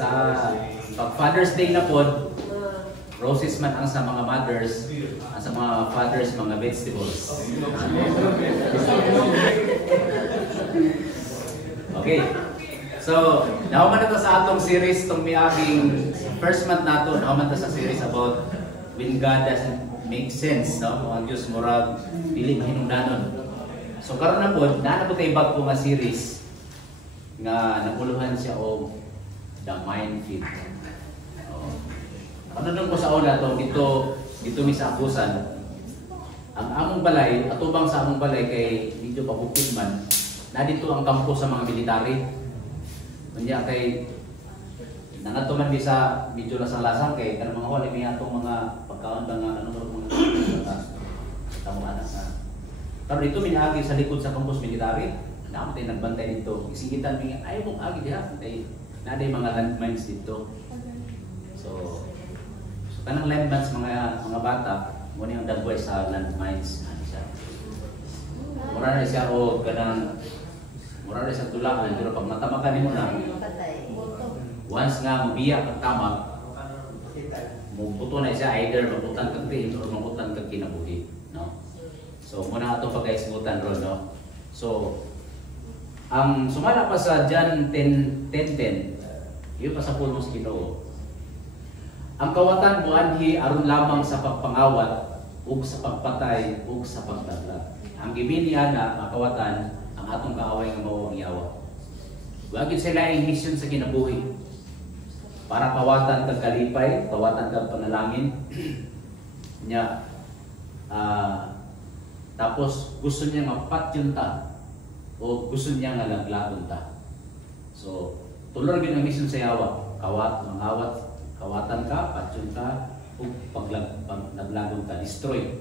sa pag Father's Day na po, roses man ang sa mga mothers, ang sa mga fathers, mga vegetables. Okay. So, nahuman na to sa atong series, itong miaging first month nato, nahuman to sa series about when God doesn't make sense, no? Kung ang Diyos murag, dili mahinungdanon. So, karon na po, naana po tayo bago nga series nga naguluhan siya o The Mind Field. Ano ko sa una to, dito mi sa akusan. Ang among balay, atubang sa among balay kay medyo pabukid man, na dito ang kampo sa mga military. Unya kay nangatuman mi sa medyo lasang-lasang kay kanang mga wala mi atong mga pagkaon ba nga ano mga tamo anak na. Pero dito minaagi sa likod sa campus military, naamo tay nagbantay dito. Isigitan mi ayaw mong agi diha kay naday mga landmines dito. So kanang landmines mga bata mo ni ang dagway sa landmines ano siya. Mura na siya o kanang mura na siya tulaan pero pag matamakan nimo na once nga mabiya kag tama muputo na siya either maputan kag tin or maputan kag kinabuhi, no? So muna ato pagkaisgutan ron, no? So ang sumala pa sa John 10:10 iyo pa sa pulong sa Ginoo. Ang kawatan buanhi aron lamang sa pagpangawat ug sa pagpatay ug sa pagdaglag. Ang gibini ana makawatan ang atong kaaway nga mao ang yawa. Wa gyud sila ang mission sa kinabuhi. Para kawatan kag kalipay, kawatan kag panalangin. Nya tapos gusto niya mapatyon ta o gusto niya nga laglagon ta. So tulor gyud ang mission sa yawa, mangawat kawatan ka, patyon ka, ug paglaglagon ka, destroy.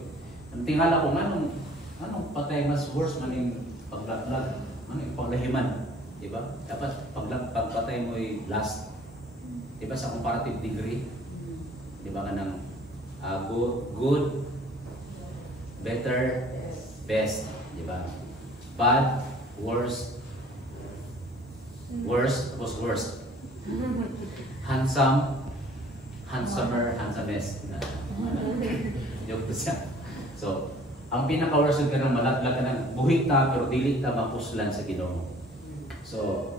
Ang tingala ko anong patay mas worse man yung paglaglag, ano yung paglahiman, di ba? Dapat pagpatay mo ay last, di ba sa comparative degree, di ba kanang good, better, best, di ba? Bad, worst, worst was worst. Handsome, handsomer, handsomest. Joke to siya. So, ang pinaka-worst ka ng malaglag ka ng buhit ta pero dili ta mapuslan sa Ginoo. So,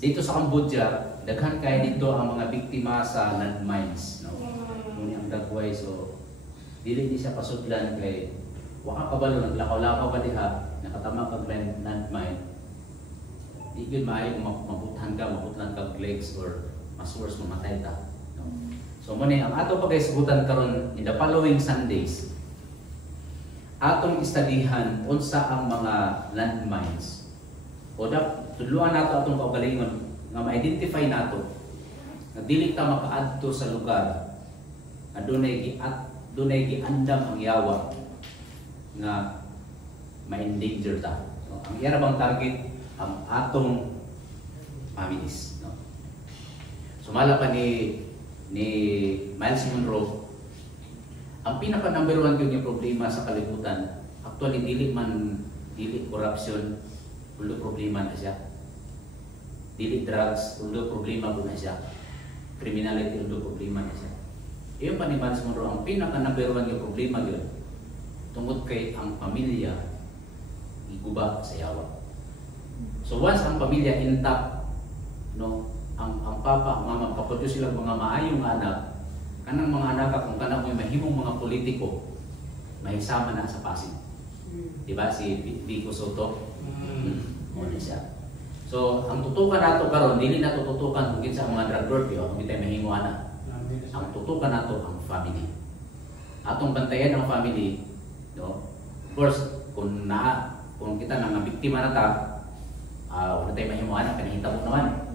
dito sa Cambodia, daghan kay dito ang mga biktima sa landmines, no? Muni ang dagway, so dili ni siya pasudlan kay wa ka kabalo naglakaw-lakaw ka diha, nakatama kag landmine. Di gyud maayo mabuthan ka legs or mas worse mamatay ta. So muna ang ato pagkaisgutan karon in the following Sundays, atong istadihan unsa ang mga landmines. O tudluan nato atong kaugalingon nga ma-identify nato nga dili ta makaadto sa lugar nga dunay giandam ang yawa nga ma-endanger ta. So, ang iyara bang target ang atong families, no? Sumala pa ni Miles Monroe, ang pinaka number 1 yung problema sa kalibutan, actually dili corruption, ulo problema na siya. Dili drugs, ulo problema po na siya. Criminality, ulo problema na siya. Iyon pa ni Miles Monroe, ang pinaka number 1 yung problema yun, tungkol kay ang pamilya, iguba sa yawa. So once ang pamilya intact, no, ang papa, ang mama, paproduce silang mga maayong anak, kanang mga anak kung kanang may mahimong mga politiko, mahisama na sa Pasig. Diba si Vico Soto? Muna siya. So, ang tutukan nato karon dili na tutukan kung sa mga drug lord, kung tayo mahimo ana. Ang tutukan nato ang family. Atong bantayan ang family, no? Of course, kung kita nga biktima na ta, wala tayo mahimo ana, pinahitabo naman.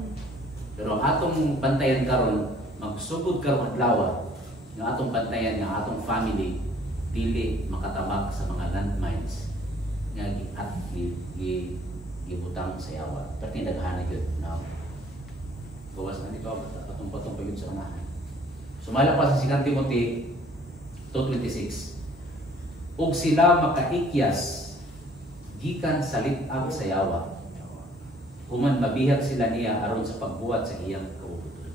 Pero ang atong bantayan karon, magsugod karon adlaw nga atong bantayan nga atong family dili makatabak sa mga landmines nga gibutang sa yawa. Pero tinaghan gyud now. Gawas na nito atong patong pagud sa unahan. Sumala pa sa 2 Timothy 2:26. Ug sila makaikyas gikan sa lit-ag sa yawa human mabihat sila niya aron sa pagbuhat sa iyang kaubuton.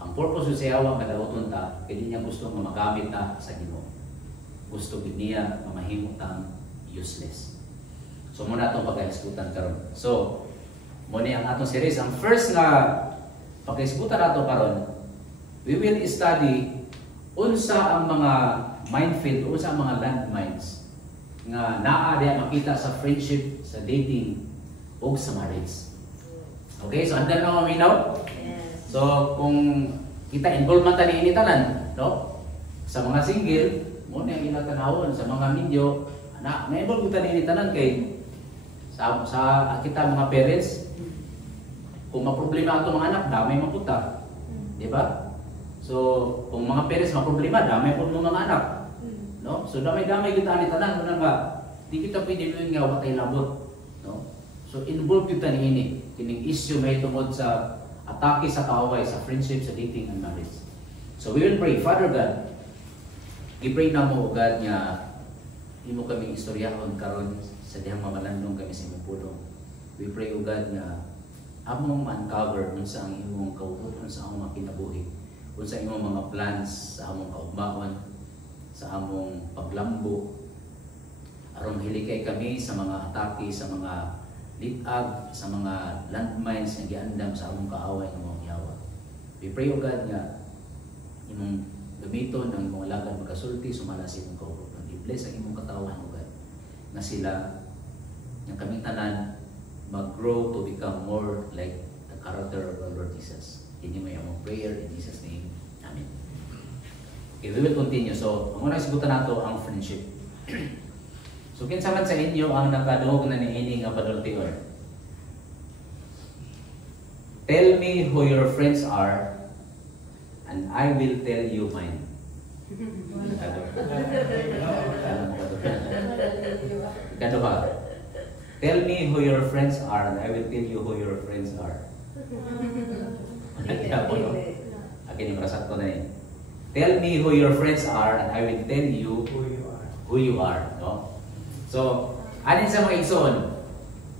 Ang purpose sa Yawa madawaton ta kay niya gusto nga magamit ta sa Ginoo. Gusto gid niya mamahimo tang useless. So muna itong pagkahisgutan karon. So mo ni ang atong series. Ang first nga pagkahisgutan nato karon, we will study unsa ang mga minefield, unsa ang mga landmines nga naa diha makita sa friendship, sa dating o sa marriage. Okay, so andan na maminaw? Yes. So kung kita involved man tani ini tanan, no? Sa mga single, mo ni ang ginatanawon sa mga medyo na involved kita ni tanan kay sa kita mga parents kung maproblema ato mga anak, damay maputa. Di ba? So, kung mga parents maproblema, damay po mga anak. No? So, damay-damay kita ni tanan. Muna nga, di kita pwede yun nga watay labot. No? So, involved kita ni ini. Kining issue may tungod sa atake sa kaaway, sa friendship, sa dating and marriage. So, we will pray. Father God, i-pray na mo, God, nga imo kami istoryahon karon sa dihang mamalandong kami sa imong pulong. We pray, O God, nga among ma-uncover unsa ang imong kautot, unsa ang mga kinabuhi, unsa imong mga plans sa among kaugmaon, sa among paglambo, aron hilikay kami sa mga atake, sa mga litag, sa mga landmines nga giandam sa among kaaway ng mga Yawa. We pray, O God, nga imong gamiton ang imong alagad magkasulti sumala sa imong kautot. I-bless ang imong katawan, O God, na sila nga kaming tanan mag-grow to become more like the character of our Lord Jesus. Hindi mo yung prayer in Jesus' name. Amen. Okay, we will continue. So, ang unang sigutan nato ang friendship. So, kinsa man sa inyo ang nakadungog na niini nga padultior? Tell me who your friends are and I will tell you mine. Ikaduha. Tell me who your friends are and I will tell you who your friends are. Akin yung rasakto na yun. Tell me who your friends are and I will tell you who you are. No? So, anin sa mga igsoon,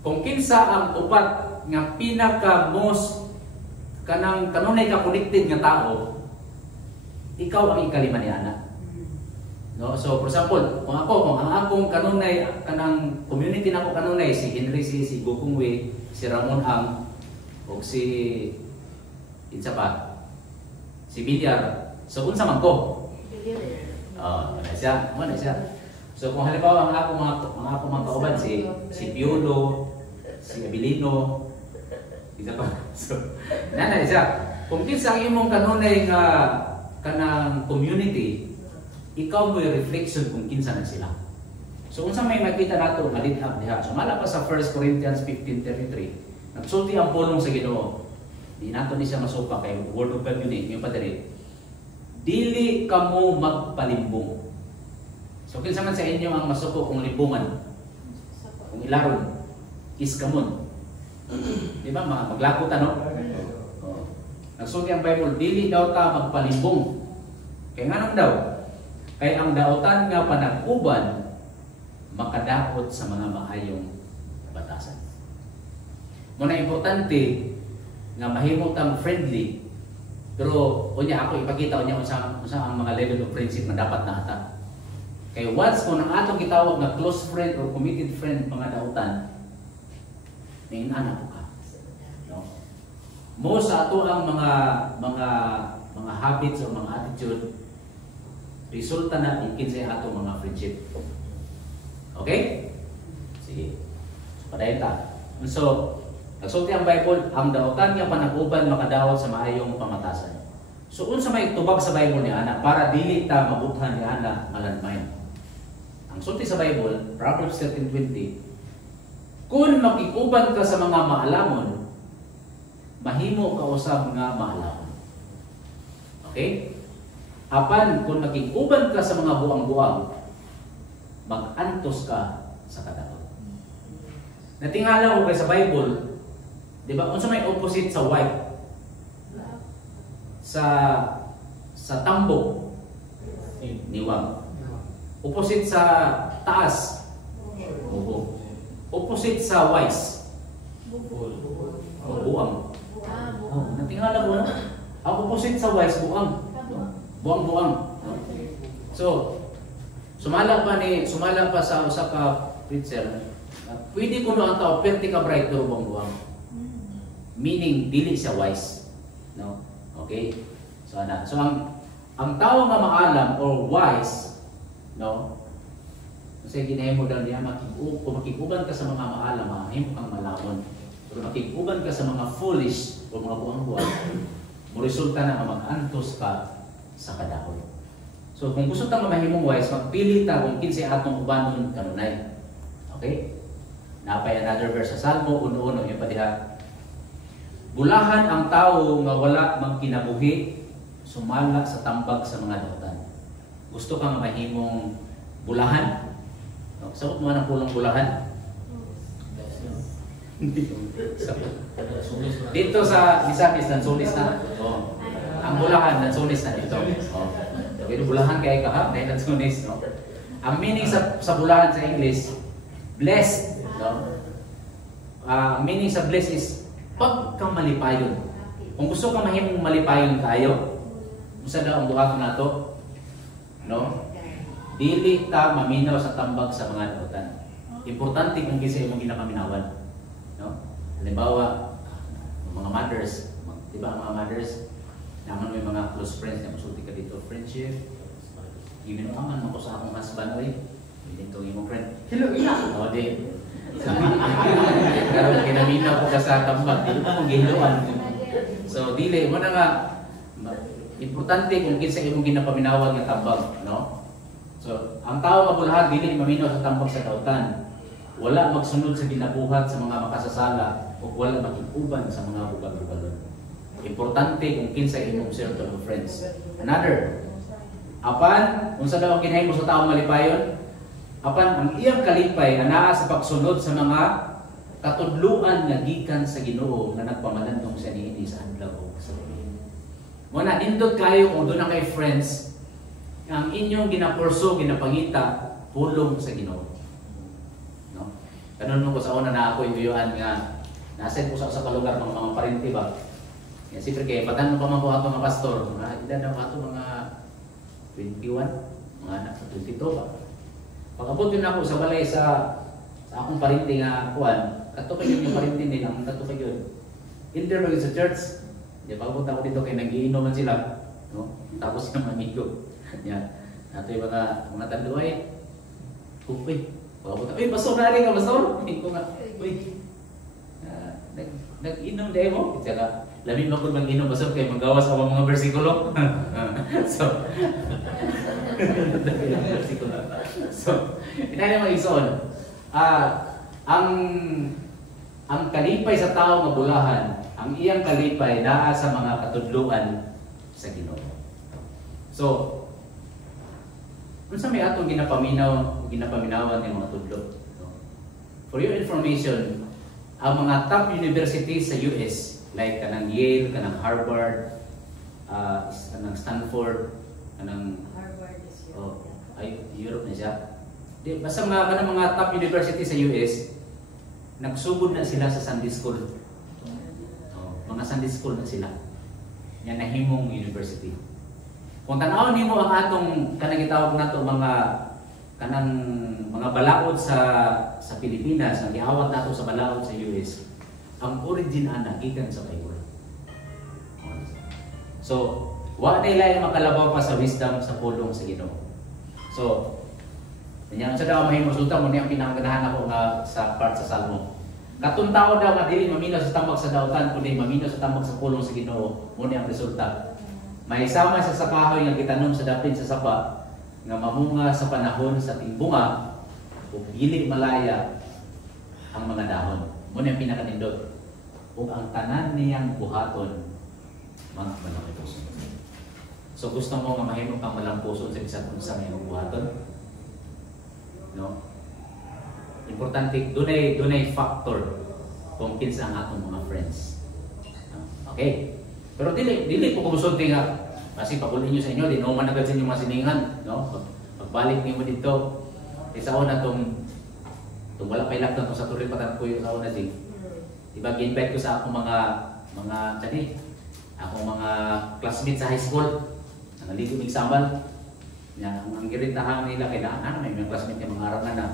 kung kinsa ang upat nga pinaka-most kanunay ka connected nga tao, ikaw ang ikalima ni Ana. No, so for example, kung ang akong kanunay kanang community nako kanunay si Henry si Gokong Wei, si Ramon Ang o si insa pa? Si Bilyar. So unsa man ko? Bilyar. Ano siya? So kung halimbawa ang akong mga kauban si Piolo, si Abilino, isa pa. So nanay siya. Kung kinsa ang imong kanunay nga kanang community, ikaw mo yung reflection kung kinsa na sila. So unsa may makita nato nga lidhap diha. So mala pa sa 1 Corinthians 15:33, nagsulti ang pulong sa Ginoo. Di nato ni siya masupa kay word of God yun yung padre. Dili kamo magpalimbong. So kinsa man sa inyo ang masuko kung limbungan? Kung ilaron, iskamon. Di ba maglakot ano? Nagsulti ang Bible, dili daw ta magpalimbong. Kaya nga daw? Kaya ang daotan nga panag-uban makadaot sa mga maayong batasan. Muna importante nga mahimo tang friendly, pero unya ako ipakita unya unsa ang mga level of friendship na dapat na ata. Kaya once kung ang atong gitawag nga close friend or committed friend mga daotan, ning-ana po ka. No? Mo sa ato ang mga habits o mga attitude resulta na kung kinsay ato mga friendship. Okay? Sige. So, padayon ta. So, nagsulti ang Bible, ang daotan nga panag-uban makadawat sa maayong pamatasan. So, unsa may tubag sa Bible ni Ana para dili ta mabuthan ni Ana malandmayon. Ang sulti sa Bible, Proverbs 13:20, kung makikuban ka sa mga maalamon, mahimo ka usab nga maalamon. Okay? Apan kung makikuban ka sa mga buang-buang, mag-antos ka sa kadaot. Natingala ko kay sa Bible, di ba? Unsa may opposite sa white? Sa tambo, niwang. Opposite sa taas, opposite sa wise, buang. Oh, natingala mo, no? Ang opposite sa wise, buang. Buang-buang. So, sumala pa sa usa ka preacher, pwede ko no ang tao, perti ka bright pero buang-buang. Meaning, dili siya wise. No? Okay? So, ang tao nga maalam or wise, no? Kasi ginahimo daw niya, kung makikuban ka sa mga maalam, mahimo kang malamon. Pero makikuban ka sa mga foolish o mga buang-buang, mo resulta na mag-antos ka sa kadahon. So kung gusto tang mahimong wise, magpili ta kung kinsay atong ubanon kanunay. Okay? Napay another verse sa Salmo 1:1 yung padiha. Bulahan ang tao nga wala magkinabuhi, sumala sa tambag sa mga dautan. Gusto kang mahimong bulahan? No, sabot mo ng pulang bulahan. Dito sa Visayas nansunis na. Oh. Ang bulahan nansunis na dito. Oh. Pero bulahan kay kahap dahil nansunis, no. Ang meaning sa bulahan sa English, blessed, no. Ang meaning sa blessed is pag kang malipayon. Kung gusto kang mahimong malipayon kayo, usa daw ang buhaton nato, no. Dili ta maminaw sa tambag sa mga dautan. Importante kung kinsa imong ginapaminawan. No? Halimbawa, mga mothers, di ba mga mothers, naman may mga close friends na masulti ka dito, friendship, even naman ako sa akong husband, oy, dito yung friend, hello, ina! O, di. Karoon, kinaminaw ko ka sa tambag, dito ko mong gihiluan. So, dili, mo na nga, importante kung kinsa imong ginapaminawan ng tambag, no? So, ang tao mabulahan, dili maminaw sa tambag sa dautan. Wala magsunod sa ginabuhat sa mga makasasala o wala makikuban sa mga bugag-bugalon. Importante kung kinsa imong circle of friends. Another, apan, unsa daw ang kinahimo sa taong malipayon? Apan, ang iyang kalipay anaa sa pagsunod sa mga katudluan nga gikan sa Ginoo na nagpamalandong sa niini sa adlaw o sa gabi. Muna, nindot kayo kung doon na kay friends, ang inyong ginapurso, ginapangita, pulong sa Ginoo. Ganun ko sa una na ako ibiyuan nga nasen ko sa kalugar ng mga parinti ba. Yan siyempre kay patan pa man ko ato mga pastor, mga edad na ato mga 21, mga anak 22 ba. Pag-abot yun ako sa balay sa akong parinti nga kuan, kato pa yun yung parinti din, ang kato pa yun. Interview sa church, di pag-abot ako dito kay nag-iinom man sila, no? Tapos yung manigo. Yan. Ato yung mga tanduay, kupoy. Uy, pastor na rin ka, pastor? Hindi ko nga, uy, nag-inom dahil mo? Kaya lamin mo kung mag-inom, pastor, kayo magawas ako mga bersikulo. So, pinali mo ison. Ang kalipay sa tao nga bulahan, ang iyang kalipay naa sa mga katudluan sa Ginoo. So, kung sa may atong ginapaminawan ng mga tudlo. For your information, ang mga top universities sa US, like kanang Yale, kanang Harvard, kanang Stanford, kanang Harvard is Europe. Europe na siya. Basta mga top universities sa US, nagsugod na sila sa Sunday school. Mga Sunday school na sila. Yan nahimong university. Kung tanaw nimo ang atong kanang gitawag nato kanang mga balaod sa Pilipinas, ang giawat nato sa balaod sa US, ang origin ana gikan sa Bible. So, wa na ilay makalabaw pa sa wisdom sa pulong sa Ginoo. So, niya sa daw mahimo resulta mo ni ang pinakaganahan ako nga sa part sa Salmo. Katong tao daw nga dili maminaw sa tambag sa dautan kundi maminaw sa tambag sa pulong sa Ginoo, mo ni ang resulta. May sama sa kahoy nga gitanom sa dapit sa sapa nga mamunga sa panahon sa timbunga ug dili malaya ang mga dahon. Mo ni ang pinakanindot. Ug ang tanan niyang buhaton mga malakitos. So gusto mo nga mahimo kang malampuson sa bisan unsa nga imong buhaton? No? Importante dunay factor kung kinsa ang atong mga friends. Okay. Pero dili ko kusog nga kasi pagulin niyo sa inyo, di naman agad sa inyong masiningan, no? Pagbalik niyo mo dito, isa una tong wala pa ilak sa tuloy patan ko yung sa una din. Diba, invite ko sa akong akong mga classmates sa high school. Naligo mig sambal. Ang girintahan nila kay may mga classmate nga mga arangan na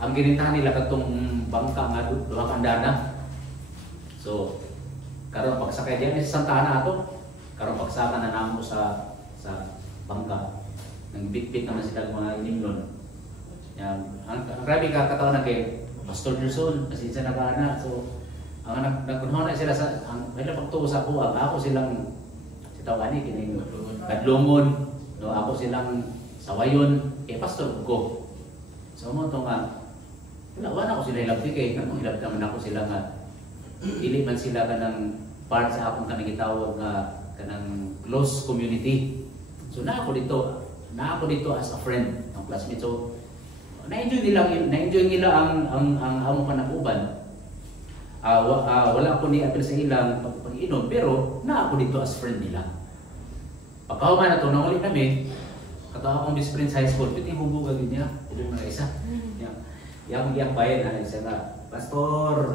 ang girintahan nila katong bangka nga duha ka andana. So karon pagsakay diyan sa Santa Ana ato, karon pagsaka na namo sa bangka. Nagbitbit naman sila mga inimnon. Ang grabe ka kataon na kay Pastor Gerson, kasi siya nakaana. So ang nagkunhon na sila sa ang may pagtuo sa ako silang si tawani kini kadlungon. No, ako silang sawayon kay pastor ko. So mo to nga wala ko sila hilabti kay kamo hilabti man ako sila nga dili man sila kanang part sa akong kanang gitawag nga kanang close community. So na ako dito as a friend ng classmate. So na-enjoy nila ang among panakuban. Wala ko ni apil sa ilang pag-inom pero na ako dito as friend nila. Pagkahuman na ito, nanguli kami, katawa akong best friend sa high school, pwede hubugan din niya, ito yung mga isa. Yang bayan, isa na, Pastor,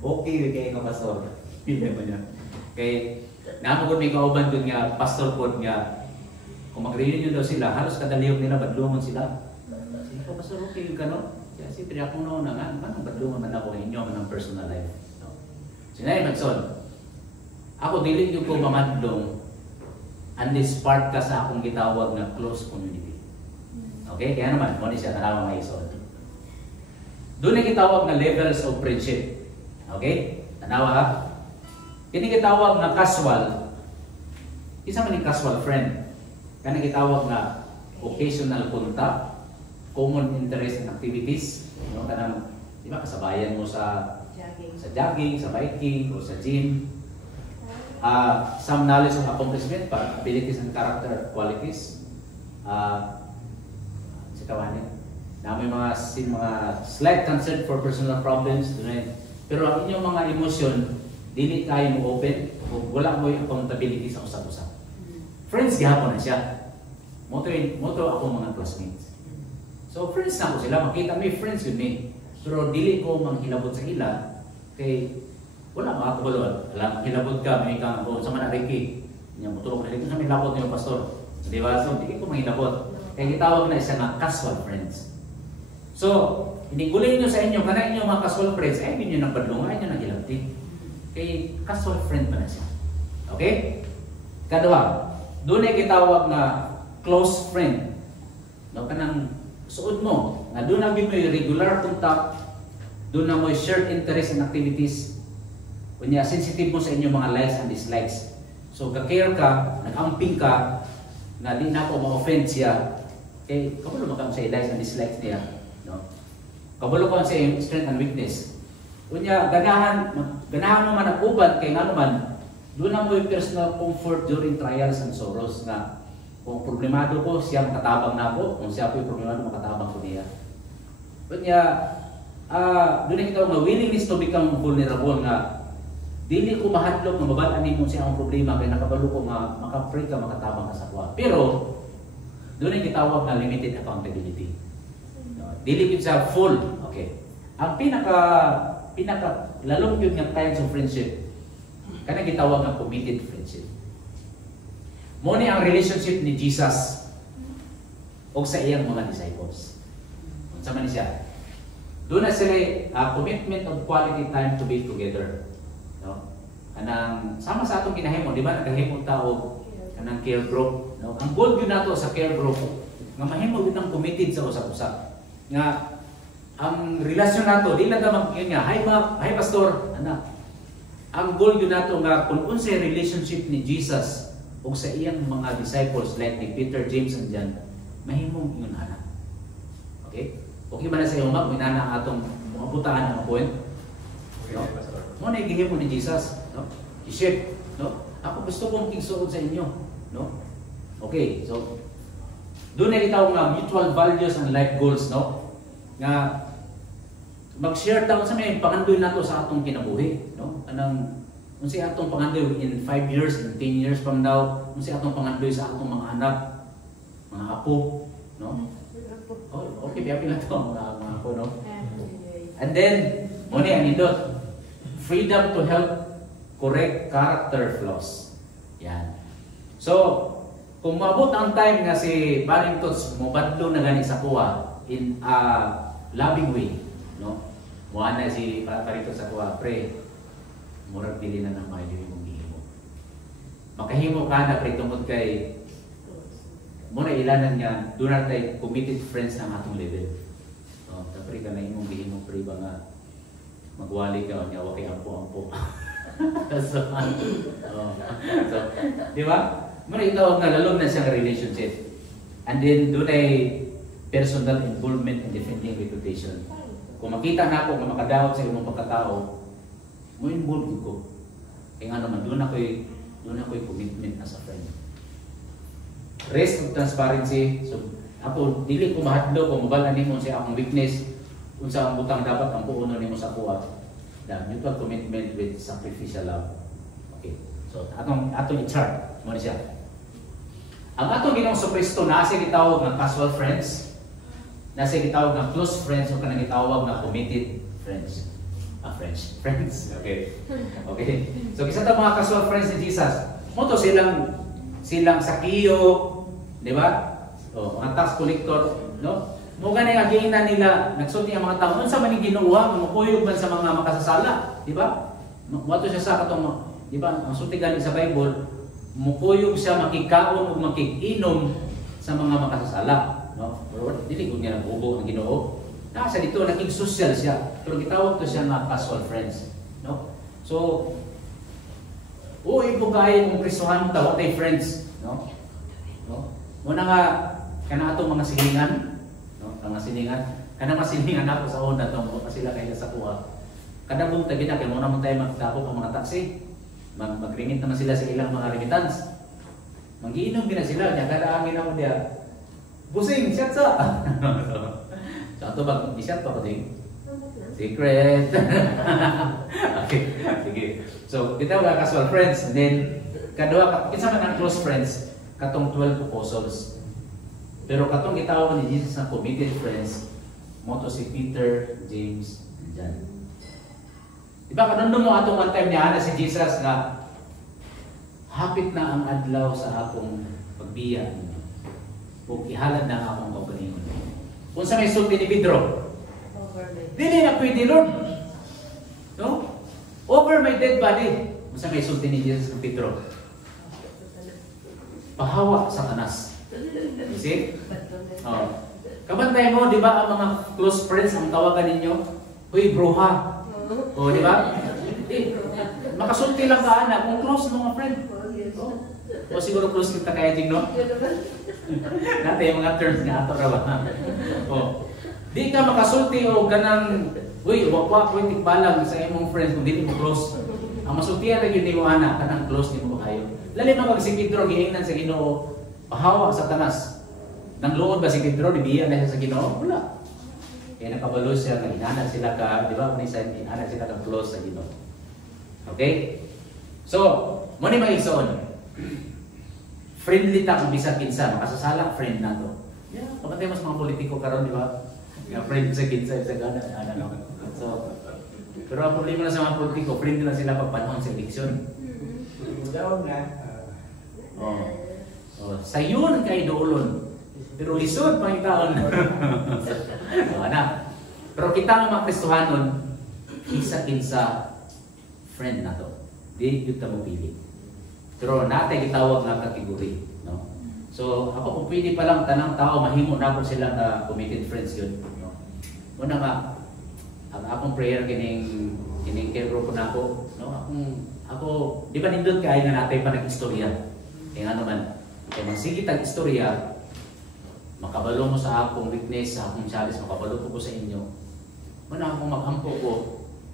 okay, kayo nga Pastor. Hindi ba niya? Kaya, naman may kauban doon nga, Pastor po nga, kung mag-reunion daw sila, halos kadaliyog nila, badlungan sila. Sige ko, Pastor, okay yung gano'n? Kaya siyempre akong noon na nga, manang badlungan man ako inyo, manang personal life. Sinay, Magson, ako dili yung ko mamadlong, unless part ka sa akong gitawag na close community. Okay? Kaya naman, muna siya tanawang nga isod. Doon na gitawag na levels of friendship. Okay? Tanawa ha? Kini gitawag na casual. Isa man yung casual friend. Kaya gitawag na occasional contact, common interest and activities. No? Kanang, di ba, kasabayan mo sa jogging, sa biking, o sa gym. Some knowledge of accomplishment, abilities and character qualities. Si Kawanin. Na may mga slight concern for personal problems. Pero ang inyong mga emosyon, dili kayo mo open, o wala mo yung accountability sa usap-usap. Friends, gihapon na siya. Moto ako mga classmates. So friends na ko sila, makita may friends yun eh. Pero dili ko manghilabot sa ila, kay wala mga kabalon. Alam, hinabot ka, may kang sa manariki. Niya mo tulong na dito sa may labot niyo, Pastor. Di ba? So, hindi ko mahinabot. Kaya gitawag na isa nga casual friends. So, hindi gulay nyo sa inyo, kana inyo mga casual friends, ay hindi nyo nagpadlungan, ay nyo naghilabti. Kaya casual friend pa na siya. Okay? Kadua, doon ay gitawag na close friend. No, kanang suod mo, na doon na mo yung regular contact, doon na mo yung shared interest and activities. Kunya, sensitive mo sa inyong mga likes and dislikes. So, ka-care ka, nag-amping ka, na di na ako ma-offend siya. Eh, kabalo mo ka sa likes and dislikes niya. No? Kabalo ko sa strength and weakness. Kunya, ganahan mo man ang uban, kaya nga naman, doon na mo yung personal comfort during trials and sorrows na kung problemado ko, siya makatabang na ako. Kung siya po yung problemado, makatabang ko niya. Kunya, doon na kita nga willingness to become vulnerable nga dili ko mahadlok nga mabalaan mo siya ang problema kaya nakabalo ko maka-free ka, makatabang ka sa kuha. Pero doon ay gitawag na limited accountability. No? Dili gid sa full. Okay. Ang pinaka lalong yun nga kinds of friendship kana gitawag nga committed friendship. Mo ni ang relationship ni Jesus og sa iyang mga disciples. Unsa man siya? Doon na sila commitment of quality time to be together. No? Kanang sama sa atong kinahimo, di ba? Nagahimo tao kanang care group. No? Ang goal yun nato sa care group nga mahimo gyud ang committed sa usap-usap. Nga ang relasyon nato di lang damang yun nga, hi pastor, ana. Ang goal yun nato nga kung unsay relationship ni Jesus ug sa iyang mga disciples like ni Peter, James and John, mahimong yun ana. Okay? Okay ba na sa iyo mag minana atong mabutahan ang point? No? Mo na gihimo ni Jesus, no? I-share, no? Ako gusto kong igsuod sa inyo, no? Okay, so doon na gitawag nga mutual values and life goals, no? Nga mag-share taon sa may pangandoy nato sa atong kinabuhi, no? Anang unsay atong pangandoy in 5 years, in 10 years from now, unsay atong pangandoy sa atong mga anak, mga apo, no? Oh, okay, biya pila to mga apo, no? And then, mo ni ang indot. freedom to help correct character flaws. Yan. So, kung mabot ang time nga si Paring Tots mobadlo na gani sa kuha in a loving way, no? Muha na si Paring Tots sa kuha, pre, murag dili na ng mayo yung gihimo. Makahimo ka na pre tungod kay muna ilanan nga do not tay committed friends ng atong level. Oh, tapos ka na imong gihimo pre ba nga magwali ka nya wa kay ampo-ampo. so, di ba? Muna itawag na lalong na siyang relationship. And then doon ay personal involvement in defending reputation. Kung makita na ako kung makadawat sa imong pagkatao, mo involved ko. Kaya nga naman doon ako'y commitment as a friend. Rest of transparency. So, ako, dili ko mahadlo kung mabalan nimo sa akong weakness, kung sa ang butang dapat ang puuno nimo sa kuha. Mutual commitment with sacrificial love. Okay. So, atong i-chart mo siya. Ang atong Ginoong Kristo nasa gitawag ng casual friends, nasa gitawag ng close friends o kanang gitawag ng committed friends. Friends. Okay. Okay. So, isa ta mga casual friends ni Jesus. Mo to silang sakiyo, di ba? O, mga tax collector, no? Mo gani nga giingnan nila, nagsulti ang mga tao, unsa man ni Ginoo, mukuyog man sa mga makasasala, di ba? Moto siya sa katong, di ba? Ang sulti galing sa Bible, mukuyog siya makikaon o makikinom sa mga makasasala, no? Pero dili ko niya ubo ang Ginoo. Nasa dito naging social siya, pero gitawag to siya nga casual friends, no? So, ibugayin mong Kristohan ta, what ay friends, no? No? Muna nga kana atong mga silingan, no? Mga silingan, kana masilingan ako sa una tong sila kay sa kuha. Kada mong tabi na kay mo na tayo magdako ang mga taxi. Magringit naman sila sa ilang mga remittance. Mangiinom gina sila, nya kada angin ako dia. Busing, shot sa. So ato ba i-shot pa ko ding? Secret. Okay, sige. So, kita mga casual friends, and then kadua kinsa man ang close friends katong 12 apostles. Pero katong gitawag ni Jesus na committed friends, mo to si Peter, James, and John. Diba kanundong mo atong one time niya na si Jesus nga hapit na ang adlaw sa akong pagbiya ug ihalad na ang akong kaugalingon. Unsa may sulti ni Pedro? Dili na pwede, Lord. No? Over my dead body. Unsa may sulti ni Jesus ng Pedro? Pahawa sa tanas. You see? Oh. Kabantay mo, di ba, ang mga close friends ang tawagan ninyo? Uy, bruha. O, di ba? Makasulti lang ka, anak. Kung close mga friend. O siguro close kita kaya ding, no? Natin yung mga terms nga ato raw. O. Di ka makasulti o ganang, uy, wakwa, uy, tikbalang sa imong friends kung di mo close. Ang masultihan na yun ni mo, anak, kanang close ni mo kayo. Lalim na mag si Pedro, giingnan sa Ginoo, pahawa sa tanas. Nang luod ba si Pedro, dibiya na siya sa Ginoo? Wala. Kaya nakabalo siya, inanak sila ka, di ba? Inanak sila ka close sa Ginoo. Okay? So, mo ni maigsoon. Friendly ta kung bisag kinsa, makasasala, friend na to. Yeah, kapatay mas mga politiko karon, di ba? Nga friend sa kinsa, sa gana, no? So, pero ang problema na sa mga politiko, friend na sila pag panahon sa eleksyon. Daw nga. Sayon kay doolon. Pero lisod pang itaon. Anak. Pero kita nga mga Kristohanon, isa-kinsa friend na to. Di yun mo pili. Pero natin gitawag na kategory. No? So, ako kung pwede pa lang tanang tao, mahimo na ako sila na committed friends yun. No? Muna nga, ang akong prayer kining kero ko na ako. No? Ako, di ba nindot kaya nga natin pa nag-istorya? Kaya nga naman, kaya magsigit ang istorya, makabalo mo sa akong weakness, sa akong challenge, makabalo ko sa inyo. Muna akong mag-ampo ko,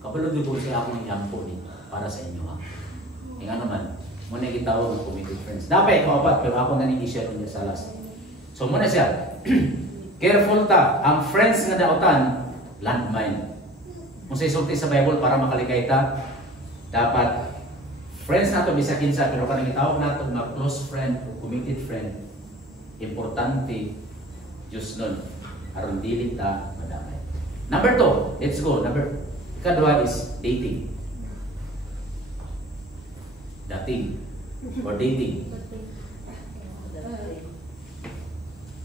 kabalo din ko sa akong i-ampo para sa inyo. Ha? Kaya nga naman, muna gitawag ng committed friends. Dapat ikaw apat, pero ako na i-share ko niya sa last. So muna siya, careful ta, ang friends nga daotan, landmine. Kung sa isulti sa Bible para makaligay ta, dapat friends nato bisa kinsa, pero kanang gitawag nato na close friend o committed friend, importante, Diyos nun, aron dili ta madamay. Number 2, let's go. Kadua is dating. dating or dating.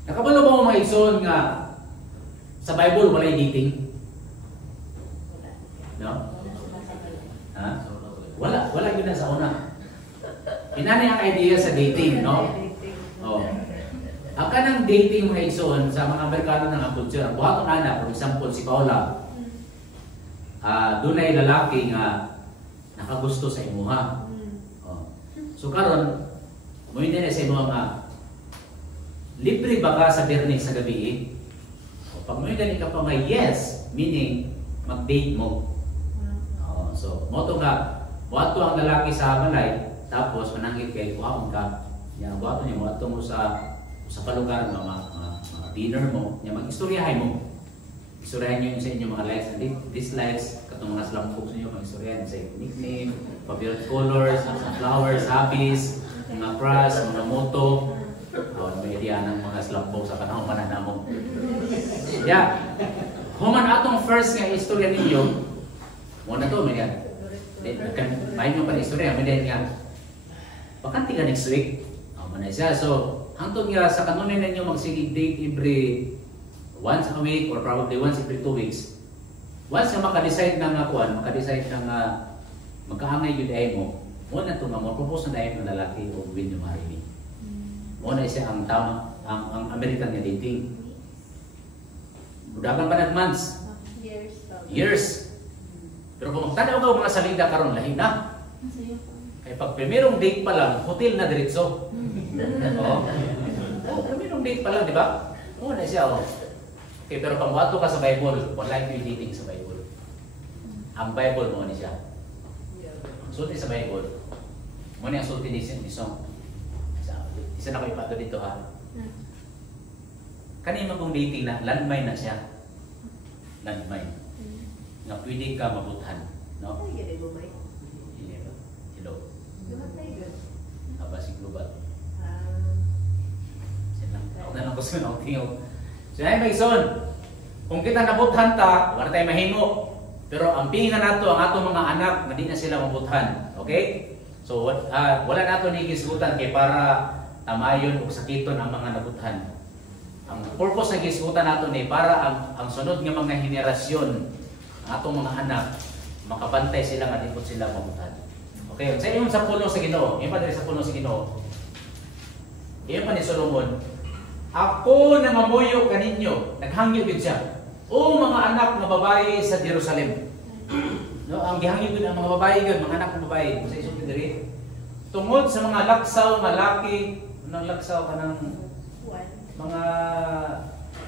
Nakabalo mo mga igsoon nga sa Bible walay dating? No? Ha? Wala yun na sa una. Inani ang idea sa dating, no? Oh. Ang kanang dating mga igsoon sa mga Amerikano ng culture, buhaton ana, for example, si Paula. Doon ay lalaki nga nakagusto sa imuha. Oh. So karon, mo hindi na sa imuha nga libre ba ka sa Bernes sa gabi? O, pag may gani ka pa nga yes, meaning mag-date mo. So, moto nga, buhato ang lalaki sa balay, tapos manangit kay kuhaon ka. Yan, buhato niya, buhato mo sa palugar, mga dinner mo, niya mag-istoryahay mo. Istoryahan niyo sa inyong mga likes and dislikes, katong mga slam books niyo, mag-istoryahan sa nickname, favorite colors, flowers, hobbies, mga crush, mga moto. May idea ng mga slampong sa panahon manana mo. Yeah. Human atong first nga istorya ninyo, mo na to, may yan. Mahin nyo pa na istorya, may yan nga. Bakanti ka next week. Manay siya. So, hangtod nga sa kanunin ninyo magsigig date every once a week or probably once every 2 weeks. Once nga makadecide na nga kuan, makadecide na nga magkaangay yun ay mo, muna ito nga mo, propose na dahil ng lalaki o will you marry me. Muna siya ang tama, ang American nga dating. Budakan pa na months. Years. Pero kung magtanaw ka mga salida karon lahi na. Kaya pag primerong date pa lang, hotel na diretso. Primerong date pa lang, di ba? Muna siya, Okay, pero pag wato ka sa Bible, wala yung dating sa Bible. Ang Bible mo ni siya. Sulti sa Bible. Muna yung sulti ni Song. Isa na ko ipato dito ha. Kanina kong dating na, landmine na siya. Landmine. Nga pwede ka mabuthan. No? Hello. Abasig global. Ako na lang ko sa tingog. So ay may son. Kung kita nabuthan ta, wala tayo mahimo. Pero ang pingan nato ang atong mga anak, na di na sila mabuthan. Okay? So wala nato ni gisgutan kay para tamayon o sakiton ang mga nabuthan. Ang purpose ng gisgutan nato ni para ang sunod nga mga henerasyon, atong mga anak, makabantay sila nga di sila mabuthan. Okay, sa iyon sa puno sa Ginoo, iyon pa sa puno sa Ginoo. Iyon pa ni Solomon, ako nangamuyo kaninyo, naghangyo gid siya. O mga anak nga babae sa Jerusalem. No, ang gihangyo gid ang mga babae gid, mga anak nga babae sa isong diri. Tungod sa mga laksaw nga laki, nang laksaw kanang mga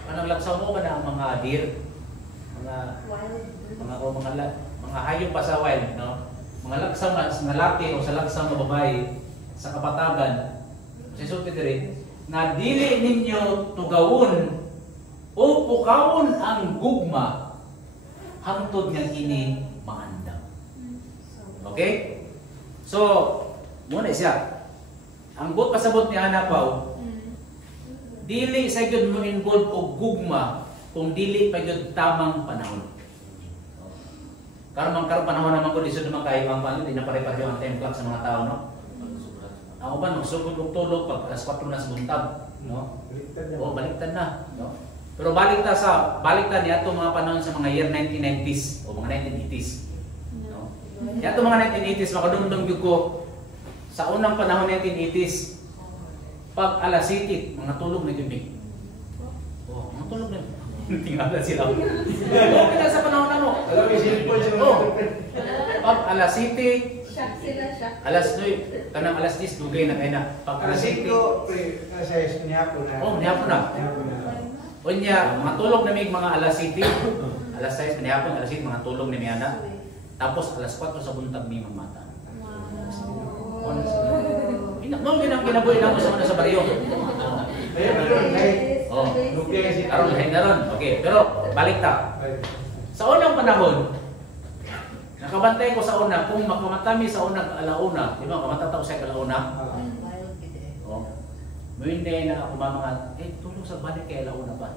kanang laksaw mo ba na ang mga deer, mga hayop pa sa wild, no? Mga laksaw nga laki o sa laksaw nga babae sa kapatagan, sa isulti diri, na dili ninyo tugawon o pukawon ang gugma hangtod nga kini maandam. Okay? So, muna siya. Ang buot pasabot ni Ana Pao, dili sa gyud mo involve og gugma kung dili pa gyud tamang panahon. Karon panahon naman ko lisod naman kayo ang panahon, di na pare-pareho ang time clock sa mga tao, no? Ang uban magsugod og tulog pag alas 4 na sa buntag, no? Baliktad na, no? Pero baliktad niya itong mga panahon sa mga year 1990s o mga 1980s. No? Yan itong mga 1980s, makadumdum gyud ko sa unang panahon 1980s, pag alas 7, mga tulog na gibig. Mga tulog na. Tingala sila. Okay sa panahon na mo. Alam mo, simple siya. Pag alas 7, Shock sila, shock. alas 9, kanang alas 10, dugay na kayo na. Pag alas 7, nihapon na. nihapon na. O niya, mga tulog na may mga alas 7, alas 6, nihapon, alas 7, mga tulog na may ana. Tapos alas 4 sa buntag may mamata. Noong kinabuhi na mo sa baryo. Ayun, Karon lahi na ron. Okay, pero baliktad. Sa unang panahon, nakabantay ko sa una, kung makamatami sa unang alauna, di ba, kamatataw sa alauna? Hindi na ako mga, tulong sa balik kay alauna pa.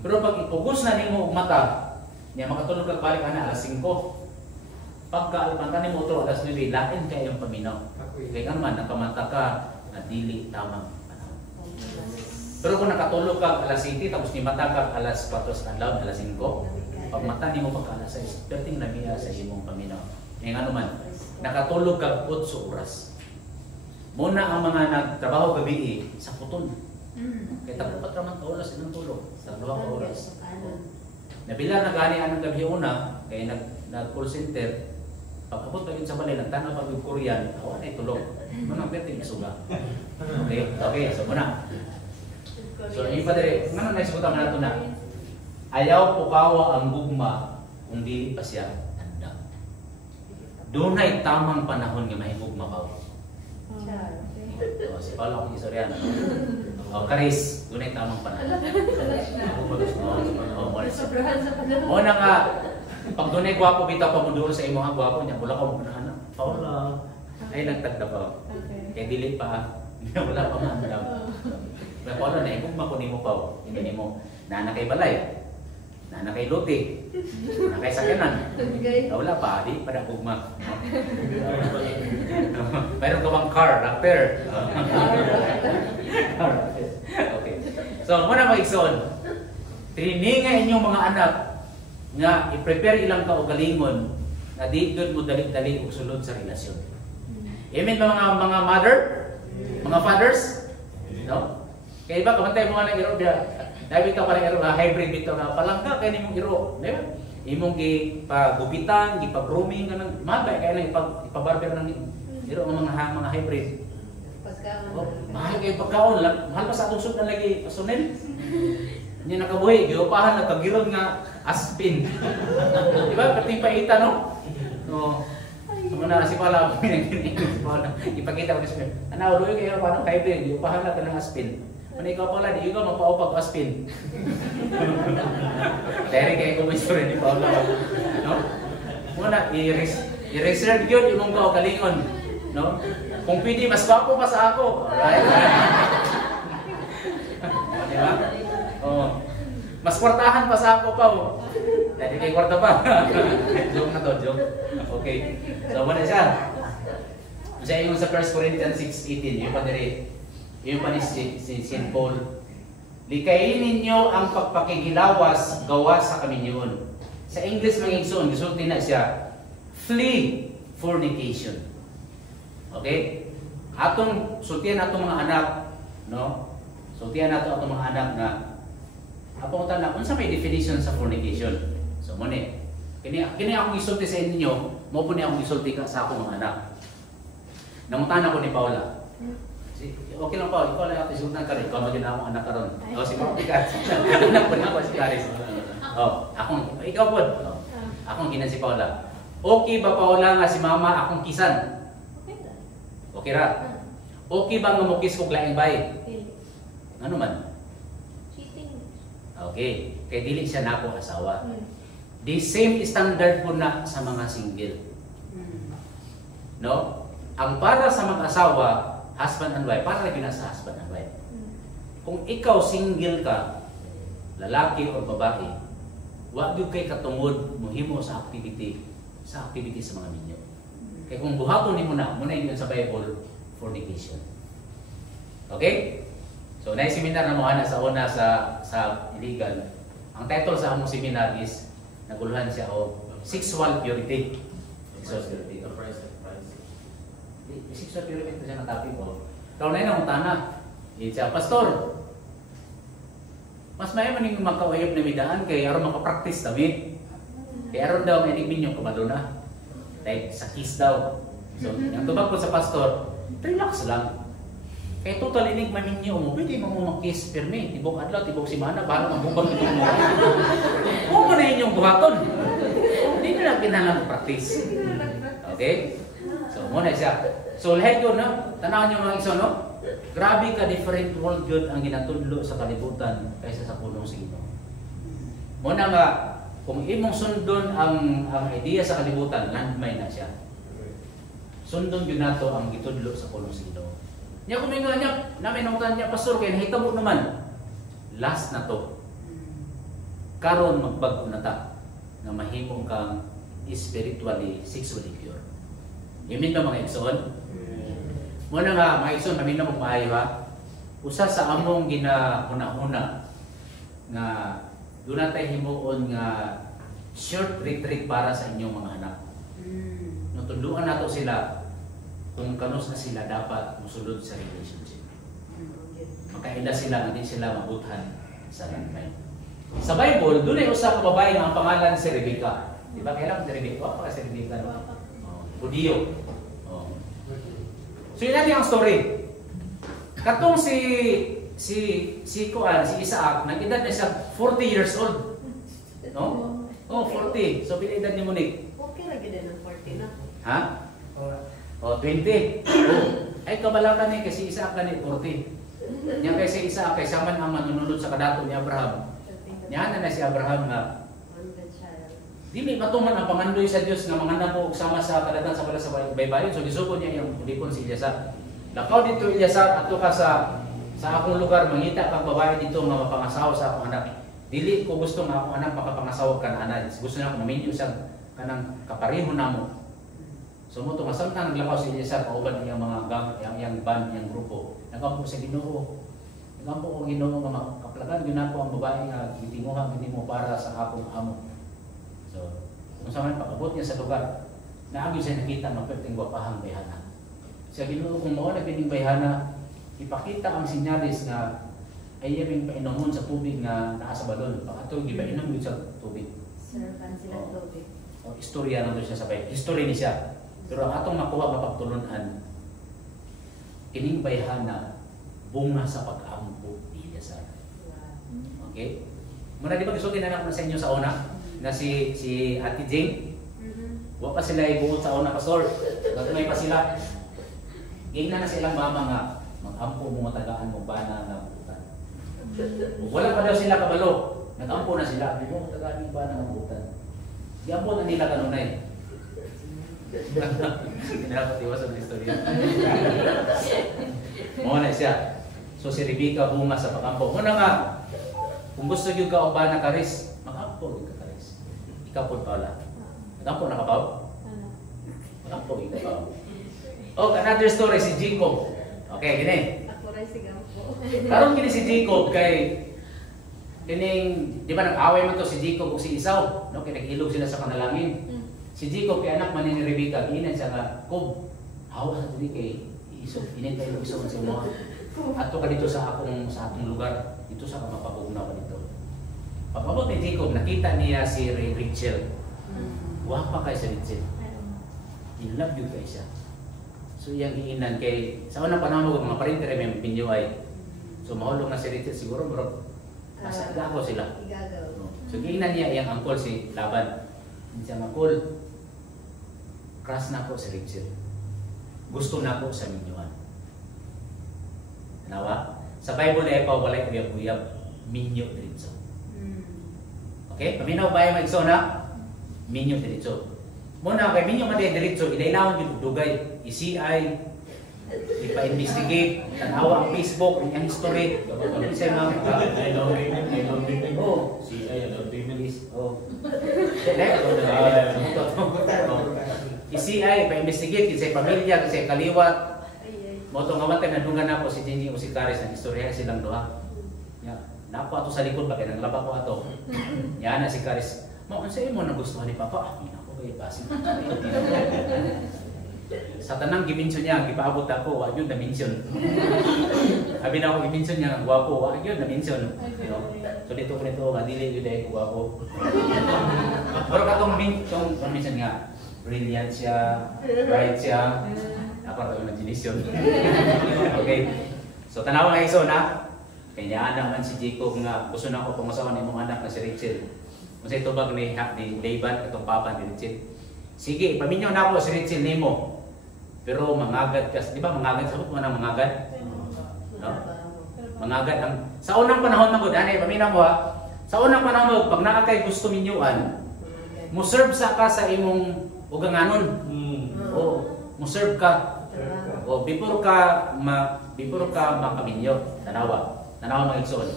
Pero pag ipugos na nimo mata, niya makatulog kag balik ana alas 5. Pagka ni motor alas 9, lain kayo yung paminaw. Ako Kaya ka naman, nakamata ka na dili tamang panahon. Pero kung nakatulog ka alas 7, tapos ni mata ka alas 4 sa adlaw, alas 5, pag mata ni mo pagka alas 6, perting namiya sa imong paminaw. Kaya nga naman, nakatulog ka 8 oras. Muna ang mga nagtrabaho gabi sa puton. Kaya tapat ka man oras ng tulog sa 2 oras. Nabila na gani anong gabi una, kaya nag-call center, pag-abot pa yun sa balay, nagtanaw pag yung Korean, awan ay tulog. Muna perting isuga. Okay, so muna. So yung padre, nga na isugutan na ito na, ayaw pukawa ang gugma kung di pa siya handa. Doon ay tamang panahon nga may gugma pa. Si Paolo akong istorya. Karis, doon ay tamang panahon. O na nga, pag doon ay gwapo, bitaw pa mo doon sa imong gwapo niya, wala ka mo na anak. Paolo, ay nagtagda pa. Kaya dili pa, wala pa nga alam. Kaya Paolo, naigugma ko ni mo pa. Hindi mo, nana kay balay, nana kay lote, nana kay sakyanan. Wala pa, di pa na gugma. Mayroon ka bang car, rapper? Okay. So, muna mag-igsoon. Triningan inyong mga anak nga i-prepare ilang kaugalingon na di good mo dali-dali o sulod sa relasyon. Amen ba mga mother? Mga fathers? No? Kaya iba, kamantay mo nga ng iro, dahil ito pa ng iro, hybrid ito na palangka kayo nimong iro. Di ba? Imong gipagupitan, gipa-grooming, mabay kaya lang ipabarber ng iro ng mga hybrid. Mahal kayo pagkaon, mahal pa sa atong sudan lagi pasunil. Hindi nakabuhi, giupahan na tagirod nga aspin. Di ba? Kating paita, no? No. Muna si Paula, ipakita ko niya. Ano, doon kayo paano hybrid, giupahan na ka ng aspin. Ano ikaw pala, di ikaw magpaupag aspin. Dahil kayo kung istorya ni Paula. No? Muna, i-reserve yun yung mga kalingon. No? Kung pwede, mas gwapo pa sa ako. Alright? Diba? Oh. Mas kwartahan pa sa ako pa. Oh. Dahil kay kwarta pa. Joke na to, joke. Okay. So, muna siya. Siya yung sa 1 Corinthians 6:18. Yung pa diri. Yung pa ni si St. Paul. Likayin ninyo ang pagpakigilawas gawa sa kaminyoon. Sa English magigsoon, gisulti na siya, flee fornication. Okay? Atong sultihan atong mga anak, no? Sultihan nato atong mga anak na apong tanan unsa may definition sa fornication. So mo ni kini akong isulti sa inyo, mo po ni akong isulti ka sa akong mga anak. Nangutan ako ni Paula. Okay lang pa, ikaw lang ato isultan ka rin. Ikaw maging akong anak ka ron. O si Paula, anak po na ako si Caris. Ikaw po. Akong ginan si Paula. Okay ba Paula nga si mama akong kisan? Okay ra. Okay ba nga mukis kong laing bay? Ano man? Cheating. Okay. Kaya dili siya na ako asawa. The same standard po na sa mga single. No? Ang para sa mga asawa, husband and wife, para rin sa husband and wife. Kung ikaw single ka, lalaki o babae, wag yung kay katungod mohimo sa activity sa mga minyo. Kaya kung buhaton ni mo na yun sa Bible, fornication. Okay? So, na seminar na mga sa una sa illegal. Ang title sa among seminar is naguluhan siya o sexual purity. Sexual purity. Sexual purity ito siya natapin ko. Kau na yun ang utana. Siya, Pastor, mas may maning magkawayop na midaan kay aron makapraktis kami. Kaya aron daw may ninyo kumalo na. Like sa kiss daw. So, yung tubag ko sa pastor, relax lang. Kaya total inig maminyo mo, pwede mo mag-kiss perme. Tibok adlaw, tibok simana, para magbubang ito mo. Kung mo na inyong buhaton. Hindi nyo lang kinalang practice. Okay? So, muna siya. So, lahat yun, no? Tanawan nyo mga iso, no? Grabe ka different world yun ang ginatudlo sa kalibutan kaysa sa punong sino. Muna nga, kung imong sundon ang idea sa kalibutan, landmine na siya. Sundon yun nato ang gitudlo sa punong sino. Niya kung may nga niya, namin nautan niya, Pastor, kaya nahitabo naman. Last na to. Karon magbago na ta na mahimong kang is spiritually, sexually pure. Imin ba mga igsoon? Muna nga, mga igsoon, kami na magmaayo ha. Usa sa among ginahuna-huna nga doon natin himuon nga short retreat para sa inyong mga anak. Natuluan nato sila kung kanos na sila dapat musulod sa relationship. Makaila sila, hindi sila mabuthan sa langkay. Sa Bible, doon ay usa ka babae nga ang pangalan si Rebecca. Di ba kailan si Rebecca? Wala pa si Rebecca. Hudiyo. So yun natin ang story. Katong si Isaac, nag-edad na siya 40 years old. No? Oh, 40. So pila-edad ni Monique? Okay ra gid ng 40 na. Ha? Oh, 20. Oh. Ay kabalatan ni kasi Isaac na ni 40. Nya kay si Isaac kay saman ang manunulod sa kadato ni Abraham. Nya na si Abraham nga dili matuman ang pangandoy sa Dios nga manganda po sama sa kadatan sa pala sa baybayon. So gisugod niya yung dipon si Eliasar. Lakaw dito Eliasar ato ka sa akong lugar mangita kang babae dito nga mapangasawa sa akong anak. Dili ko gusto nga akong anak makapangasawa kan ana. Gusto na ako maminyo sa kanang kapareho namo. So mo to nga samtang naglakaw si Eliasar kauban niyang mga gang yang band yang grupo. Nagampo sa Ginoo. Nagampo ko Ginoo nga makaplagan gyud nako ang babae nga gitinguha gid mo para sa akong amo. So, kung saan pakabot niya sa lugar, naagyo siya nakita ng perting gwapahang bayhana. Siya Ginoo kung mao na pining bayhana, ipakita ang sinyalis na ay iyang painomon sa tubig na naa sa balon. Pakato gipainom gyud sa tubig. Serban sila tubig. O istorya nando siya sa Bible. History ni siya. Pero ang atong makuha mapagtulunan, kining bayhana bunga sa pag-ampo ni Eliasar. Okay? Muna di ba gisulti na ako sa inyo sa una? Na si Ate Jane, wa pa sila ibuot sa una pastor. Gagmay pa sila. Gingna na silang mama nga mag-ampo mo tagaan mo bana nga butan. Wala pa daw sila kabalo. Nag-ampo na sila. Di mo tagaan mo bana nga butan. Giampo na nila kanunay. Pinapatiwas ang istorya. Mo na siya. So si Rebecca bunga sa pag-ampo. Una nga, kung gusto nyo ka o ba na karis, mag-ampo ka. Ikaw po pala. Nagkampo na ka pa? Nagkampo ikaw. Oh, another story si Jacob. Okay, gini. Ako rin si Gampo. Karon gini si Jacob kay kining di ba nag-away man to si Jacob ug si Esau, no? Kay nag-ilog sila sa kanalangin. Si Jacob kay anak man ni Rebecca, ginan siya nga, "Kob, hawa sa diri kay Esau, inin kayo Esau sa mo. Ato ka dito sa atong lugar, dito sa mapapugnaw ka dito." Pagkabot ni Jacob, nakita niya si Rachel. Wapa kay si Rachel. In love yun kay siya. So iyang iinan kay, sa unang panahon mga parintere may pinyo ay, so mahulog na si Rachel siguro, bro. Nasa gagaw sila. So iinan niya iyang angkol si Laban. Siya angkol, crush na po si Rachel. Gusto na po sa minyuan. Nawa? Sa Bible na ipaw walay uyab-uyab, minyo diretso. Okay? Paminaw ba yung mag-igso na? Minyo diretso. Muna kay minyo man diretso, ilailawon yung dugay, i-CI, ipa-investigate, tanawa ang Facebook, ang history, isa nga, I love women. Oh, CI, I love women. Oh. I-CI, ipa-investigate, kisay pamilya, kisay kaliwat. Moto nga matay na dungan na po si Jenny o si Caris, ang istorya silang doha. Napo ato sa likod ba kay naglaba ko ato. Yan na si Caris. Mao unsay mo nagustuhan ni Papa? Ako kay basi. Sa tanang gimension niya, gipaabot ako, wa gyud na mention. Abi na ako gimension niya, gwapo, wa gyud na mention. So dito ko nito nga dili gyud ay gwapo. Pero katong mention nga, brilliant siya, bright siya. Ako ra imagination. Okay. So tanawa nga iso na kaya naman si Jacob nga gusto na ako pangasawa ni mong anak na si Rachel. Kasi tubag ni Laban katong papa ni Rachel. Sige, paminyaw na ako si Rachel nimo. Pero mangagad ka, di ba mangagad sa mo nang mangagad? No? Mangagad ang sa unang panahon man gud ani paminaw mo ha. Sa unang panahon mo pag naa kay gusto minyuan, mo serve sa ka sa imong uganganon. O mo serve ka. O before ka makaminyo, tanawa mga igsoon.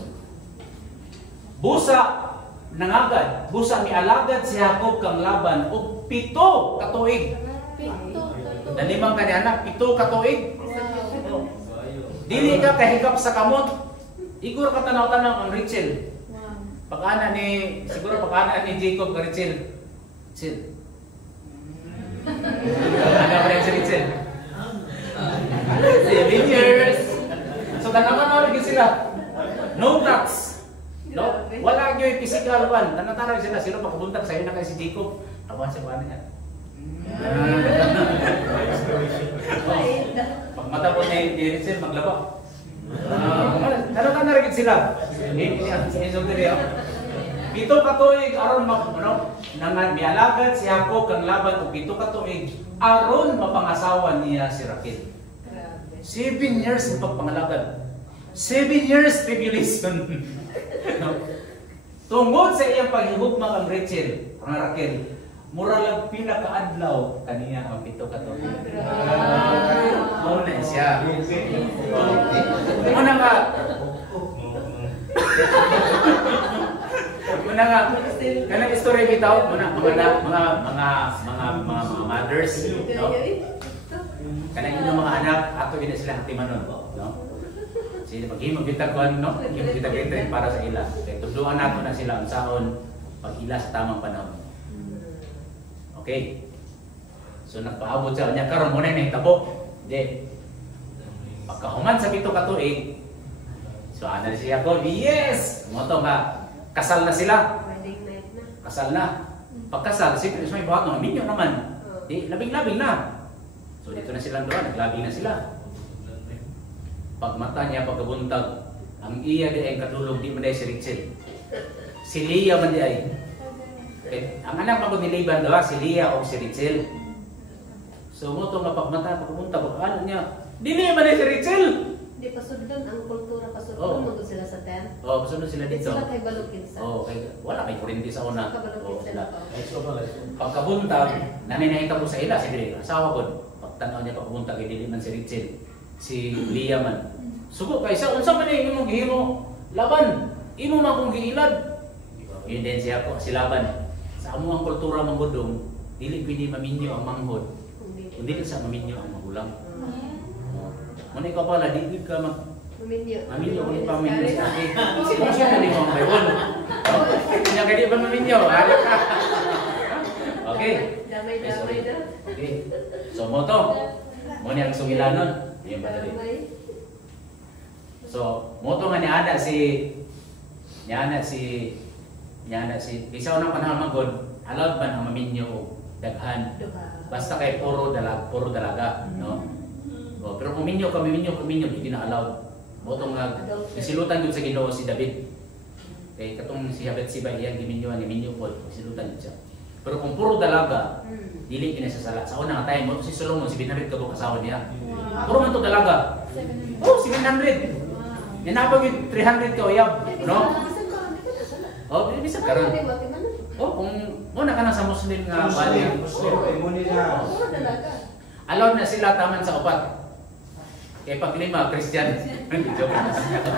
Busa nangagad busa mialagad si Jacob kang Laban og 7 ka tuig. Nalimang kani anak 7 ka tuig. Dili ka kahigap sa kamot. Igor ka tanaw-tanaw ang Rachel. Pag-ana ni siguro pag-ana ni Jacob ka Rachel. Rachel. Ano ba si Rachel? 7 years. So tanaw-tanaw lagi sila. No cracks. No, wala gyud physical one. Tanaw-tanaw sila pagbuntag sa na kay si Jacob. Awan sa kuan niya. Pag matapos ni Rachel maglaba. Ano ka narigid sila? Pito ka tuig aron mialagad si Jacob kang Laban og 7 ka tuig aron mapangasawa niya si Raquel. 7 years ang pagpangalagad. 7 years tribulation. Tungod sa iyang paghigugma kang Rachel, ang Raquel, mura lang pinakaadlaw kaniya ang 7 ka tuig. Muna siya. Muna nga, kanang istorya bitaw mga mothers, no? Kanang inyong mga anak, ato gina sila hatimanon, no? Sila maghimog bitag kon, no? Maghimog bitag entry para sa ila. Kaya tudluan nato na sila ang sahon pag-ila sa tamang panahon. Okay. So nagpaabot siya niya karon mo na hitabo. Di. Pagkahuman sa 7 ka tuig, so ana si Jacob, yes! Mo to nga kasal na sila. Wedding night na. Kasal na. Pagkasal, siyempre may buhat ng minyo naman. Di, labing-labing na. So dito na silang doon, naglabing na sila. Pagmata niya, pagkabuntag, ang iya di ay kadulog, di man di si Rachel. Si Leah man di ay. Okay. Ang anak mo ni Laban daw, si Leah o si Rachel. So mo to nga pagmata, pagkabuntag, ano niya, dili man di si Rachel. Di pasudlan ang kultura pasudlan Oo. mo sila sa tent. Oh, pasunod sila Di dito. sila kay Balukin sa. Oh, kay wala kay kuryente sa una. Kabalukin Oh, sila sila. pa. Pagkabuntag, naninahinta ko sa ila, sige, asawa ko. Pagtanaw niya pagkabuntag, dili man si Rachel, si Leah man. Sugo kay sa unsa man ni imong gihimo? Laban, imo man kung giilad. Yun din siya ko, si Laban. Sa amo ang kultura manggudong, dili pwede maminyo ang manghod. Kundi sa maminyo ang magulang. Muna ikaw pala, di ka Maminyo. maminyo ulit pa maminyo sa akin. Sino siya na mo ang bayon? Kanya ka di ba maminyo? Okay. Damay-damay na. Okay. So mo to. Mo ni ang sugilanon. Yung ba dali? Damay. So mo to nga niana si isaw ng panahon magod, allowed man ang maminyo o daghan. Duha. Basta kay puro dalaga, no? Oh, pero kung minyo, hindi na allowed. Mo to nga isilutan gud sa Ginoo si David. Kay katong si Bathsheba iyang giminyoan ni minyo po, isilutan gud siya. Pero kung puro dalaga, dili kinasasala. Sa una nga time mo si Solomon, si Binabit ka asawa niya. Puro man to dalaga. Oh, 700. Nanapag yung 300 ka uyab, no? Oh, bisa karon. Oh, kung muna ka na sa Muslim nga bali. Puro dalaga. Allowed na sila taman sa upat. Kaya pag lima, Christian. Joke.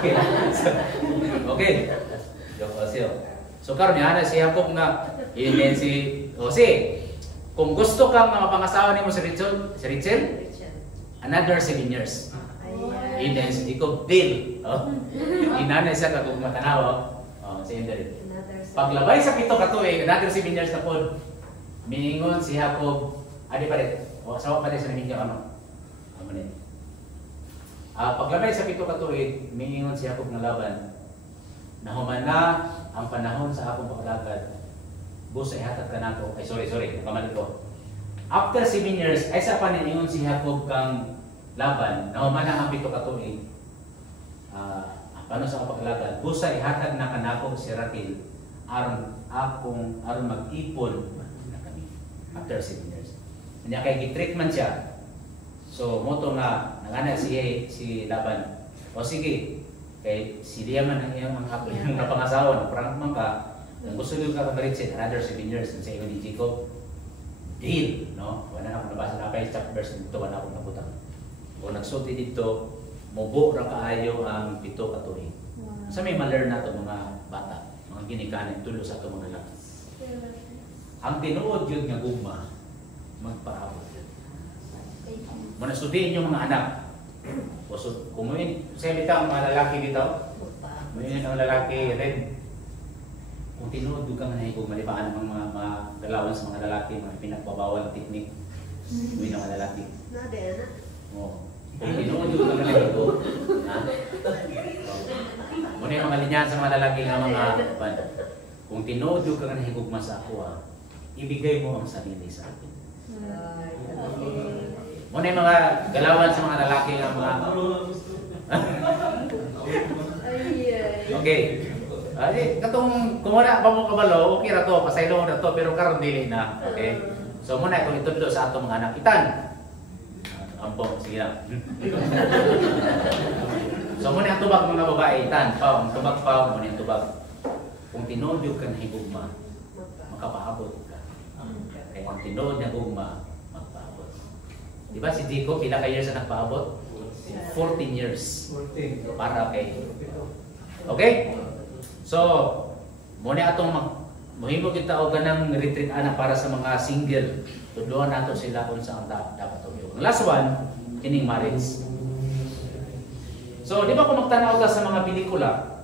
Okay. Okay. Joke siya. So karon niya si Jacob nga yun si Jose. Kung gusto kang mapangasawa nimo si Rachel, another 7 years. Yun din si Jacob deal. Oh. Inanay siya kung matanaw. Oh, si Indri. Paglabay sa 7 ka tuig, another 7 years na pod. Miningon si Jacob, adi pa rin. O asawa pa rin sa namin niya ano. Paglabay sa 7 ka tuig, miningon si Jacob ng Laban. Nahuman na ang panahon sa akong paglagad. Busa ihatag ka nato. Ay sorry, kamali ko. After 7 years, ay sa paningon si Jacob kang Laban, nahuman na ang 7 ka tuig. Paano sa akong paglagad? Busa ihatag na kanako si Raquel aron mag-ipon na kami after 7 years. Kanya kay gitrick man siya. So moto nga nanganak si Laban. O sige, kay si Leah man ang iyang apo yung napangasawa, ng prank man ka. Kung gusto nyo ka Rachel, another 7 years sa iyo ni Jacob. Deal, no? Wala na akong nabasa na pa yung chapter verse dito, wala akong nabutang. Kung nagsulti dito, mubo ra kaayo ang 7 ka tuig. Sa may ma-learn na ito mga bata. mga ginikanan tulo sa ato mga lalaki. Ang tinuod yun nga gugma, magpaabot yun. Muna studiin yung mga anak. O so, kung mo yun, salita ang mga lalaki dito, mo yun ang lalaki rin. Kung tinuod yung ka nga nahigog, malibaan ang mga galawan sa mga lalaki, mga pinagbabawal teknik. Mo yun ang mga lalaki. Nade, anak. O, kung tinuod yung ka nga nahigog, muna yung mga linyahan sa mga lalaki nga mga kung tinuod yung ka nga nahigog mas ako, ibigay mo ang sarili sa akin. Muna yung mga galawan sa mga lalaki nga mga okay. Katong kung wala pa mo kabalo, okay ra to, pasaylo na to, pero karon dili na. Okay. So muna itong itudlo sa atong mga anak. Itan. Ampo, sige na. So muna ang tubag mga babae, itan. Pao, ang tubag pa, muna ang tubag. Kung tinodyo ka na higugma, makapaabot ka. Kaya kung tinod na gugma, magpaabot. Diba si Jacob, pila ka years na nagpaabot? 14 years. Para kay... Okay? So, muna atong muhimo kita og ganang retreat ana para sa mga single. Tudloan nato sila kung saan dapat tuyo. Last one, kining marriage. So, di ba kung magtanaw ka sa mga pelikula,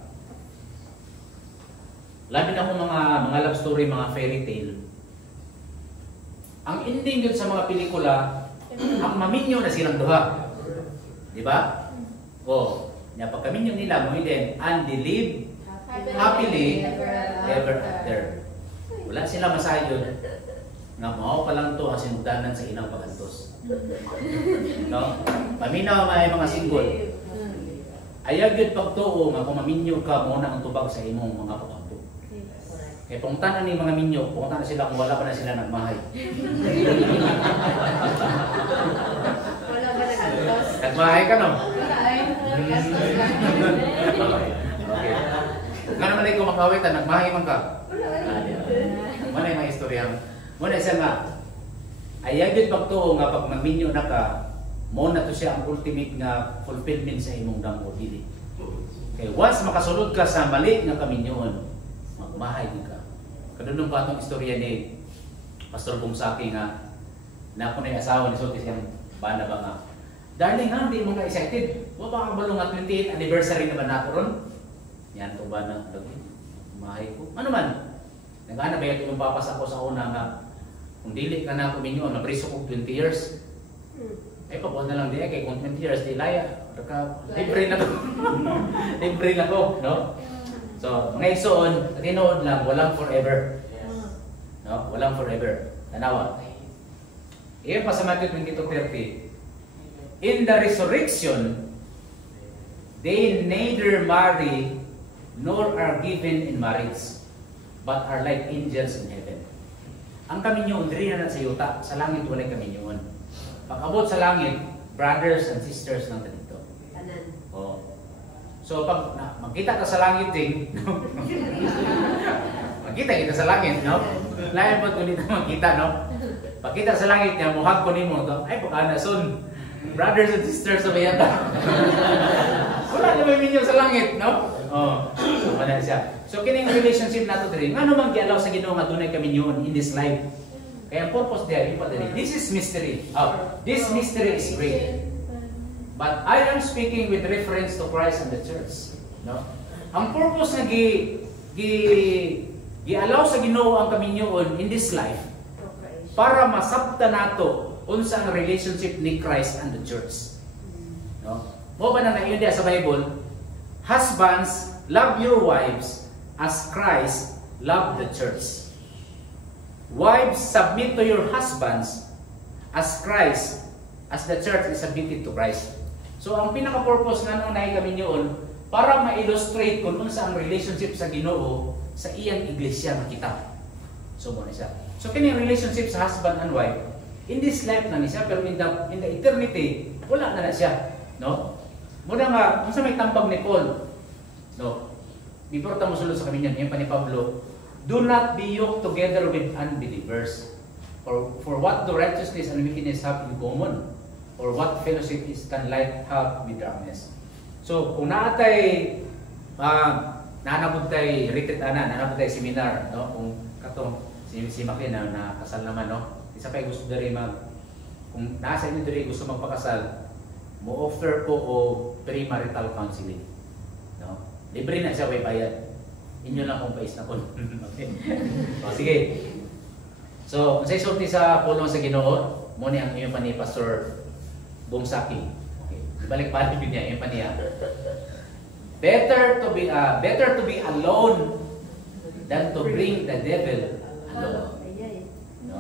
labi na kung mga love story, mga fairy tale, ang ending yun sa mga pelikula, ang maminyo na silang duha. Di ba? O, napagkaminyo nila mo din, and they live happily ever after. Wala sila masayod nga mao pa lang to ang sinugdanan sa ilang pagantos. No? Paminaw may mga single. Ayag yun pagtuo nga kung maminyo ka muna ang tubag sa imong mga paganto. Kaya pungtanan ni mga minyo, pungtanan sila kung wala pa na sila nagmahay. Wala ba nag-antos? Nagmahay ka no? Wala ay. Okay. Nga naman ay kung makawitan, nagmahay man ka. Wala ay. Muna yung mga istorya. Muna isa nga, ayagid pagtuo nga pag maminyo na ka, mo na to siya ang ultimate nga fulfillment sa imong damo dili. Kaya once makasulod ka sa mali nga kaminyoon, magmahay din ka. Kadunong pa itong istorya ni Pastor Bumsaki nga na ako na yung asawa ni Sotis yung bana ba nga. Darling nga, hindi mo ka excited. Wa ba ka balong nga 28th anniversary na ba nato ron? Yan to ba na mahay ko? Ano man? Nag-ana ba yung papas ako sa una nga kung dili ka na kuminyo, napriso ko 20 years. Eh, pabuhan na lang di kay kung 20 years, di laya. Libre na ko. Libre na ko, no? So, mga igsoon, tinood lang, walang forever. No? Walang forever. Tanawa. Iyon pa sa Matthew 22:30. In the resurrection, they neither marry nor are given in marriage, but are like angels in heaven. Ang kaminyoon, diri na sa yuta. Sa langit, walay kaminyoon. Pag-abot sa langit, brothers and sisters lang dito. Oh. So pag magkita ka sa langit din, magkita kita sa langit, no? Lain po kung dito magkita, no? Pagkita sa langit niya, muhag ko nimo to. Ay, baka na son. Brothers and sisters sa bayata. Wala na may minyo sa langit, no? Oh. So, wala siya. So kining relationship nato diri, ngano man gialaw sa Ginoo nga dunay kaminyoon in this life. Kaya ang purpose there, this is mystery. This mystery is great. But I am speaking with reference to Christ and the church. No? Ang purpose na gi-allow sa Ginoo ang kaminyoon in this life para masabta nato unsa ang relationship ni Christ and the church. No? Mo ba na nayon diya sa Bible? Husbands, love your wives as Christ loved the church. Wives, submit to your husbands as Christ, as the church is submitted to Christ. So, ang pinaka-purpose nga nung nahi kami niyon, para ma-illustrate kung unsa ang relationship sa Ginoo sa iyang iglesia nga kita. So, mo na siya. So, kini relationship sa husband and wife, in this life na niya, pero in the eternity, wala na siya. No? Muna nga, unsa may tambag ni Paul, no? Before ta mo sulod sa kami niyan, yung pa ni Pablo, do not be yoked together with unbelievers. For what do righteousness and wickedness have in common? Or what fellowship can light have with darkness? So, kung naatay nanabog tay retreat nanabog tay seminar, no? Kung katong si Maclean na kasal naman, no? Isa pa gusto diri kung nasa inyo diri gusto magpakasal, mo offer ko o premarital counseling, no? Libre na siya, way bayad. Inyo lang kung pais na ko. Okay. O, sige. So, sa isulti sa pulong sa Ginoo, mo ni ang iyong pani Pastor Bungsaki. Okay. Balik-balik yun niya, iyong paniya. Better to be alone than to bring the devil alone. No?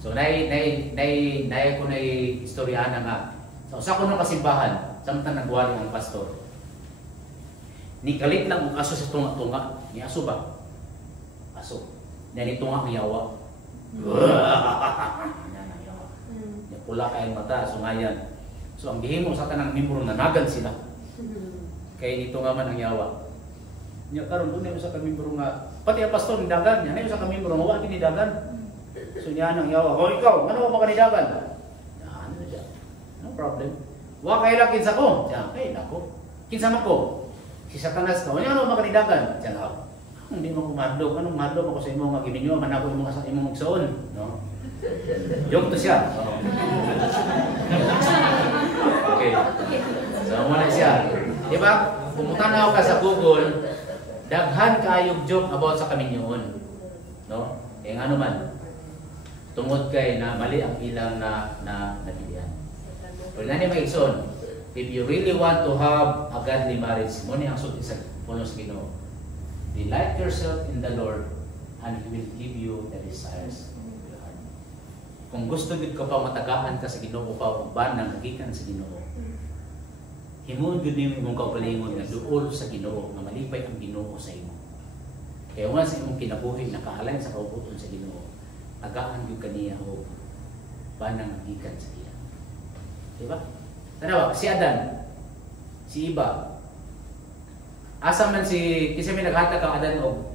So nay ko na istoryahan nga. So sa kuno kasimbahan, samtang nagwali ang pastor. Ni galit lang ang aso sa tunga-tunga, ni aso ba? Aso. Ni tunga ang yawa. Ni pula kay mata, sungayan. So ang gihimo sa tanang membro nanagan sila. Kay nito nga man ang yawa. Nya karon dunay usa ka membro nga pati ang pastor ni dagan, nya nay usa ka membro nga wa kini dagan. So niya nang yawa, "Oh ikaw, ano ba ka ni dagan?" Ano siya? No problem. Wa kay lakin sa ko. Siya, "Kay nako. Kinsa man ko?" Si Satanas ko, "Ano ba ka ni dagan?" Siya, "Hindi mo ko madlog. Anong madlog ako sa imo nga giminyo man ako imong igsoon." No? Joke to siya. Okay. So wala siya. Diba? Pumutanaw ka sa Google, daghan kaayog joke about sa kaminyoon. No? Eh ano man, tungod kay na mali ang ilang na nabigyan. Pero nani maigsoon, if you really want to have a godly marriage, mo ni ang sulti sa punos Ginoo. Delight yourself in the Lord and He will give you the desires of your heart. Kung gusto gid ka pa matagaan ka sa Ginoo pa uban nang nagikan sa Ginoo, himuon gud nimo imong kaugalingon nga duol sa Ginoo, nga malipay ang Ginoo sa imo. Kaya once imong kinabuhi nakaalign sa kaubuton sa Ginoo, tagaan gyud kaniya o banang nagikan sa iya. Diba? Tanawa, si Adan, si Iba, asa man si kinsa may naghatag ka Adan o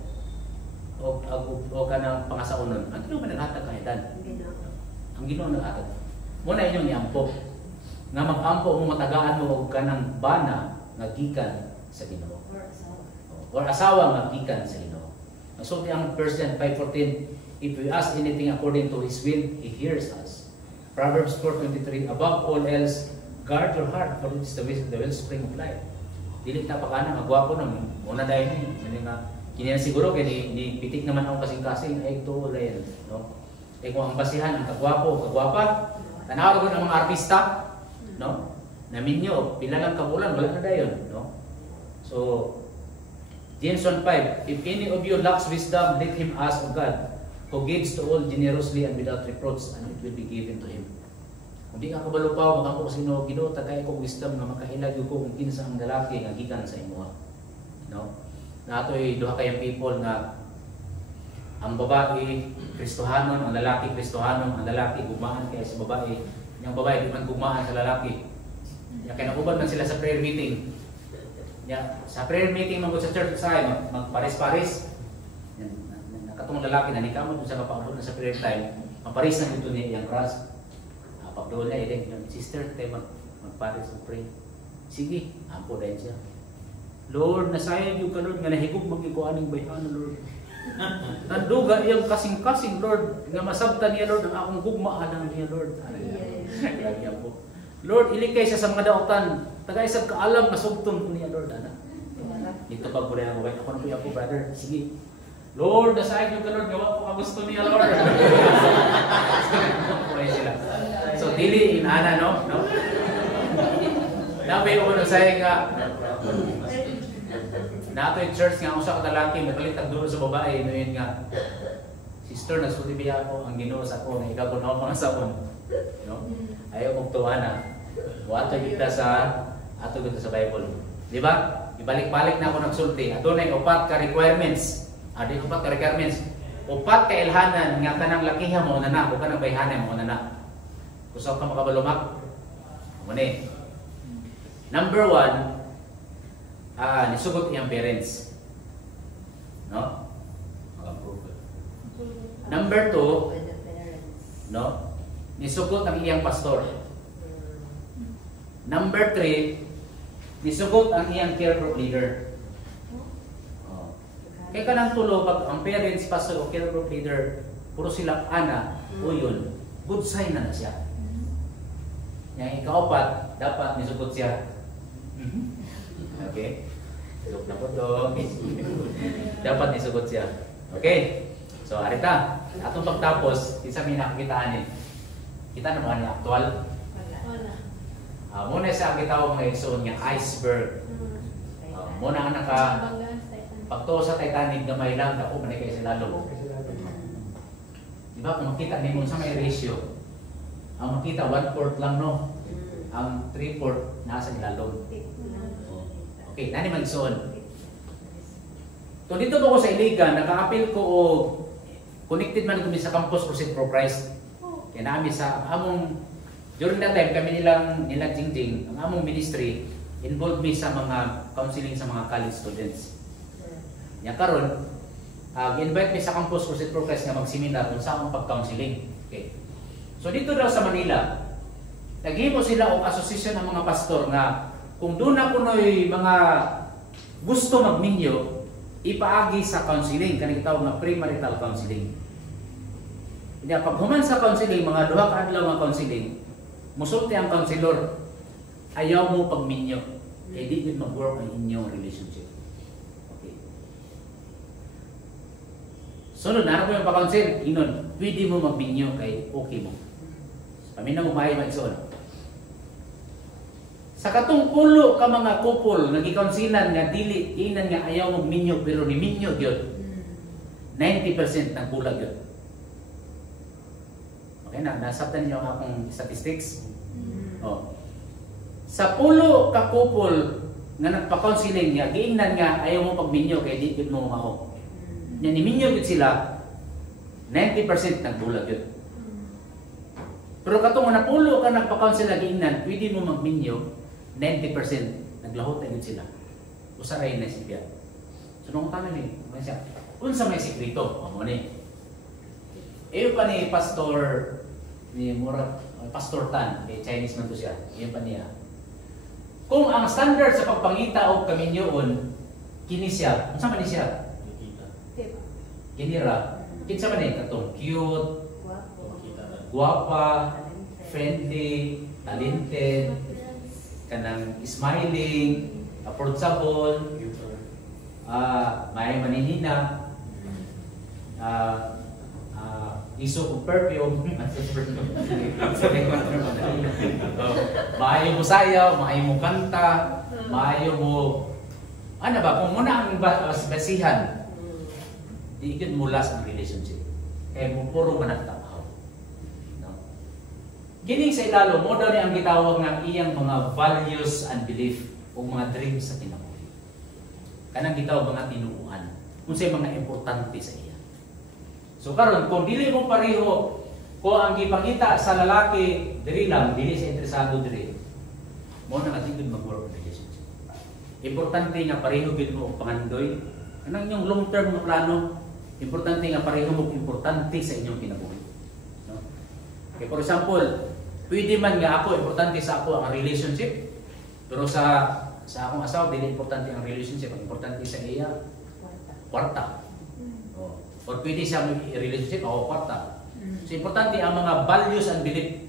kanang pangasaunon. Ang Ginoo man naghatag ka Adan. Ang Ginoo naghatag. Mo na inyong iampo nga mag-ampo mo matagaan mo og kanang bana nga gikan sa Ginoo. Or asawa nga gikan sa Ginoo. So ang 1 John 5:14, if we ask anything according to His will, He hears us. Proverbs 4:23, above all else, guard your heart, for it is the wellspring of life. Dili ta pa kana nga gwapo na una dai ni nga kini siguro kay ni pitik naman ako kasing-kasing ay to lain, no? Kay kung ang basihan ang kagwapo, kagwapa, tanaw ko ng mga artista, no? Naminyo, pila lang kabulan, wala na dayon, no? So, James 1:5, if any of you lacks wisdom, let him ask of God, who gives to all generously and without reproach, and it will be given to him. Kung di ka kabalupaw, magkampo ko sino, Ginoo, tagay ko wisdom nga makahilag ko kung kinsa ang lalaki nga gikan sa imo, no? Natoy duha kayang people nga ang babae Kristohanon, ang lalaki Kristohanon, ang lalaki gugmaan kay sa babae. Yung babae di man gugmaan sa lalaki. Ya kay naubad man sila sa prayer meeting. Ya sa prayer meeting man sa church say magpares-pares. Nakatong lalaki na nikamot sa kapaabot na sa prayer time, mapares na dito niya iyang cross. Pagdoon na ileng sister tayo magpares og pray. Sige, ampo dahil siya. Lord, nasayang yung ka Lord nga nahigog magikuaning bayhan Lord. Nanduga iyang kasing-kasing Lord nga masabtan niya Lord ang akong gugmaan niya Lord. Lord, ilikay siya sa mga dautan. Tagay sa kaalam masugton ko niya Lord ana. Dito pag pulay ako ako na po ako brother. Sige. Lord, nasayang yung ka Lord gawa ko gusto niya Lord. Sila. So dili inana no? Nabi ko nasayang nga nato yung church nga usa ka lalaki nagpalitag dulo sa babae no yun nga sister nagsulti biya ako ang Ginoo sa ako nga ikaw kuno mga saon no ayo kog tuwana wato kita sa Bible di ba ibalik-balik na ako nagsulti adunay upat ka requirements upat ka requirements upat ka ilhanan nga kanang lakiha mo na o kanang bayhanan mo na kusaw ka makabalumak mo ni number 1 nisugot iyang parents. No? Number 2, no? Nisugot ang iyang pastor. Number 3, nisugot ang iyang care group leader. Kaya ka lang tulo, pag ang parents, pastor o care group leader, puro sila ana, o yun, good sign na siya. Yang ikaapat, dapat nisugot siya. Okay? Joke na po to. Dapat nisugot siya. Okay? So, arita. Atong pagtapos, isa may nakakitaan eh. Kita naman niya aktual. Wala. Muna siya ang kitawag mga igsoon nga iceberg. Muna ang pagtuo sa Titanic gamay lang, dako man kayo sa lalo. Diba, kung makita niyo sa may ratio, ang makita 1/4 lang no. Ang 3/4 nasa ilalong. Okay, nani man igsoon. So dito ko sa Iligan, naka-appeal ko o connected man kami sa Campus Crusade for Christ. Kaya namin sa among during that time kami nila Jingjing, ang among ministry involved me sa mga counseling sa mga college students. Nya karon, invite me sa Campus Crusade for Christ nga mag-seminar kung saan ang pag-counseling. Okay. So dito daw sa Manila, naghimo sila og association ng mga pastor nga kung doon na kunoy mga gusto magminyo, ipaagi sa counseling, kanang gitawag nga premarital counseling. Kaya pag human sa counseling, mga duha ka adlaw nga counseling, musulti ang counselor, ayaw mo pagminyo, eh di din mag-work ang inyong relationship. Okay. Sunod, naroon ko yung pa-counsel, inon, pwede mo magminyo kay okay mo. Paminaw mo maayo magsoon. Sa katong pulo ka mga couple nagi-counselan nga dili inan nga ayaw mo minyo pero ni minyo gyud. 90% ng bulag gyud. Okay na, nasabtan niyo ang akong statistics. Oh. Sa pulo ka couple nga nagpa-counseling nga giingnan nga ayaw mo pagminyo kay di gyud mo mao. Nya ni minyo gyud sila 90% ng bulag gyud. Pero katong na pulo ka nagpa-counsel nga giingnan, pwede mo magminyo 90% naglahot na yun sila. Usaray na siya. So nung tanong ni, siya, unsa may sikreto? Amo ni. Iyo pa ni Pastor ni Pastor Tan, kay Chinese man to siya. Iyo pa niya. Kung ang standard sa pagpangita o kaminyoon, kini siya, unsa man ni siya? Kinira. Kinsa man ni katong cute, guwapa, friendly, talented, kanang smiling, approachable, may maninina, iso kong perfume, maayo mo sayaw, maayo mo kanta, maayo mo, ano ba, kung muna ang basihan, di ikit mulas ang relationship. Kaya mo puro managtapaw. Gining sa ilalo, mo daw ni ang gitawag ng iyang mga values and belief o mga dreams sa kinabuhi. Kanang gitawag mga tinuuan, kung sa mga importante sa iya. So karon kung dili mo pareho, kung ang gipangita sa lalaki diri lang, dili sa interesado diri, mo na natin mag-work relationship. Importante nga pareho gid mo og pangandoy. Kanang inyong long-term nga plano, importante nga pareho mo importante sa inyong kinabuhi. No? Okay, for example, pwede man nga ako, importante sa ako ang relationship, pero sa akong asawa, dili importante ang relationship, ang importante sa iya, kwarta. Or pwede siya may relationship, ako kwarta. So importante ang mga values and belief.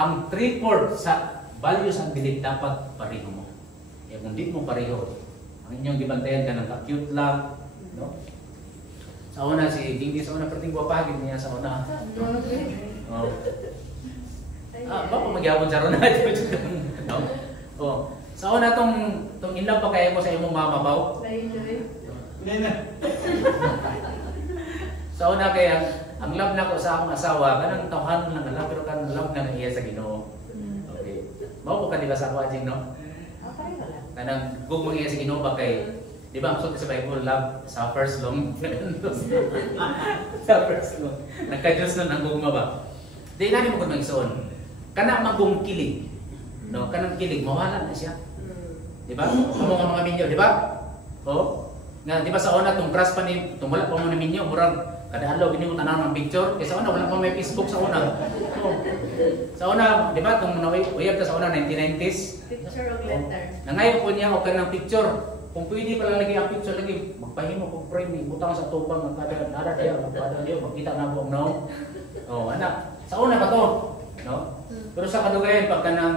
Ang 3/4 sa values and belief dapat pareho mo. Kaya kung di mo pareho, ang inyong gibantayan ka ng ka-cute lang, no? Sa una si Dingy, sa una perting guwapagin niya sa una. Oh. Baka magyapon sa ron na no? Oh. Sa una tong inlaw pa kaya mo sa imong mama baw? Sa una kaya ang love na ko sa akong asawa kanang tawhan lang lang pero kan love na iya sa Ginoo. Okay. Mao ko kanila sa ako ajing no? Okay wala. Kanang kung iya sa Ginoo ba kay di ba ang sulti sa Bible love suffers long. Suffers long. Nagka-Diyos nun ang gugma ba? Di na mo kung magsuon. Kana magong kilig. No, kanang kilig mawala na siya. Di ba? Amo nga mga minyo, di ba? Oh. Nga di ba sa una tong crush pa ni tong wala pa mo na minyo, murag kada adlaw gini mo tanan ng picture. Kay sa una wala pa may Facebook sa una. Oh. Sa una, di ba tong uyab ta sa una 1990s? Picture of letter. Nangayo po niya og kanang picture. kung pwede pala lagi ang picture lagi, magpahimo kung frame, butang sa tubang, kada nara kaya, magpada niyo, magkita na po ang naong. Oh, anak, sa una pa to, no? Pero sa kadugayan, pagka ng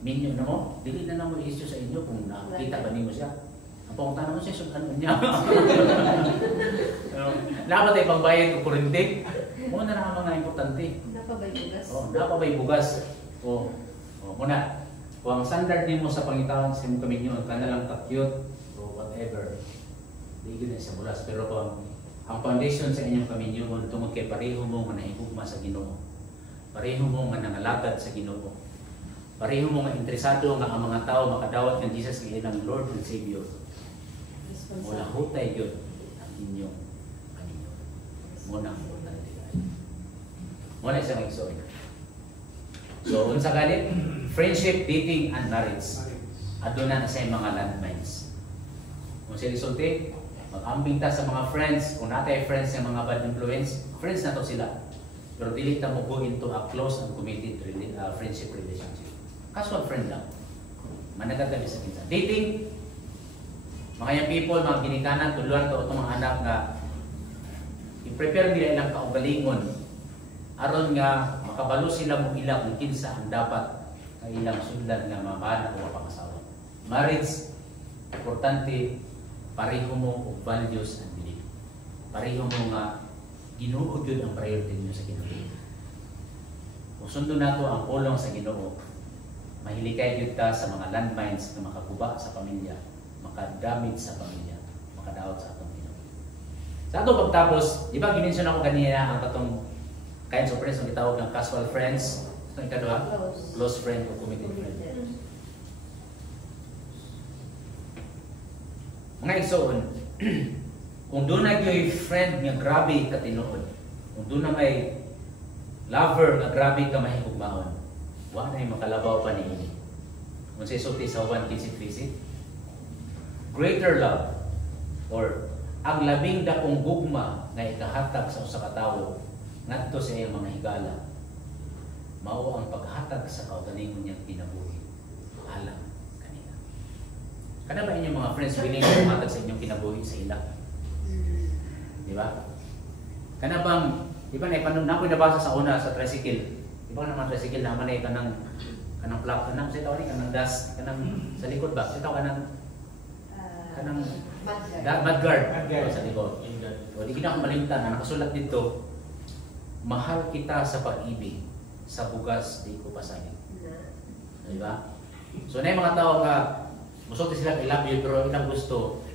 minyo na mo, dili na naman issue sa inyo kung nakita ba niyo siya. Ang pangunta naman siya, sunan niya. Dapat ay pangbayad o kurintik. Muna na ang mga importante. Napabay bugas. Oh, napabay bugas. Oh, muna. Kung ang standard din mo sa pangitawan sa imong kaminyo, ka na lang ka-cute o whatever, di yun sa bulas. Pero kung ang foundation sa inyong kaminyo, tungod kay pareho mo manahigugma sa Ginoo. Pareho mo manangalagad sa Ginoo. Pareho mo nga interesado nga ang mga tao makadawat ng Jesus kay ilang Lord and Savior. Mula hutay yun ang inyong kaminyo. Muna ang importante. Muna isang igsoy. So, unsa galit? Friendship, dating, and marriage. Aduna na sa mga landmines. Kung sila isulti, mag-ambing ta sa mga friends. Kung natay friends ng mga bad influence, friends na to sila. Pero dili ta mo go into a close and committed friendship relationship. Casual friend lang. Managad kami sa kinsa. Dating, mga young people, mga ginikanan, tuluan to itong mga anak nga i-prepare nila ilang kaugalingon aron nga makabalo sila mo ilang kung kinsa ang dapat ilang sundan nga mamana o pangasawa. Marriage, importante, pareho mo og values and belief. Pareho mo nga Ginoo gyud ang priority niyo sa Ginoo. Kung sundo nato ang pulong sa Ginoo, mahilikay gyud ta sa mga landmines nga makaguba sa pamilya, makadamage sa pamilya, makadaot sa atong Ginoo. Sa ato pagtapos, di ba gimension ako kanina ang tatong kinds of friends ang gitawag ng casual friends. Ito yung kadua, close friend o committed friend. Mga igsoon, kung doon na yung friend nga grabe ka tinuod, kung doon na may lover nga grabe ka mahigugmaon, wala na yung makalabaw pa niini. Kung sa isulti sa 1:13, greater love or ang labing dakong gugma nga ikahatag sa usa ka tawo ngadto sa iyang mga higala, mao ang paghatag sa kaugalingon niyang kinabuhi alang kanila. Kana ba inyong mga friends willing na pumatag sa inyong kinabuhi sa ila? Di ba? Kana bang, di ba na ako'y nabasa sa una sa tricycle, di ba naman tricycle naman ay kanang plug, kanang sa tawag ni kanang dust, kanang sa likod ba? Sa tawag kanang mudguard sa likod. O di kita akong malimtan na nakasulat dito, mahal kita sa pag-ibig, sa bugas di ko pasagin. Di ba? So na yung mga tao nga, musulti sila I love you, pero ilang gusto,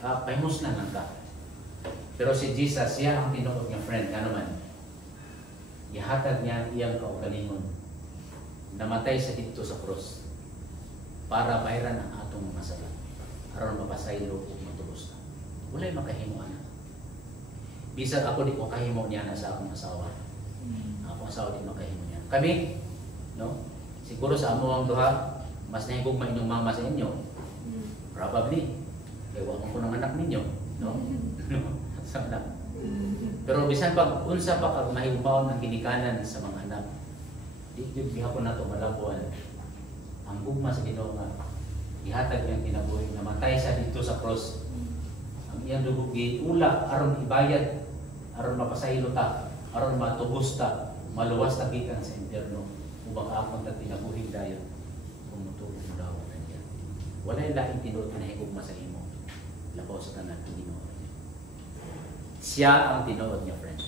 pahimus na lang ka. Pero si Jesus, siya ang tinuod niya friend, ka naman. Ihatag niya iyang kaugalingon. Namatay sa dito sa cross para bayaran ang atong mga sala. Aron mapasaylo o matubos na. Wala'y makahimuan na. Bisag ako di ko kahimo niya na sa akong asawa. Akong asawa di makahimo niya. Kami, no? Siguro sa amo ang duha, mas nahigugma inyong mama sa inyo. Probably. Kaya wala ko ng anak ninyo, no? Sa anak. Pero bisan pag unsa pa kag mahigugmaon ang ginikanan sa mga anak, di gyud gihapon nato malabuan. Ang gugma sa Ginoo nga ihatag niyang kinabuhi, namatay sa dito sa cross. Ang iyang dugo giula aron ibayad, aron mapasaylo ta, aron matubos ta, maluwas ta gikan sa impierno, ubang akon ta kinabuhi dayon kung mutuo mo daw kaniya. Wala laing tinuod na higugma sa imo. Labaw sa tanan ng Ginoo. Siya ang tinuod niya, friend.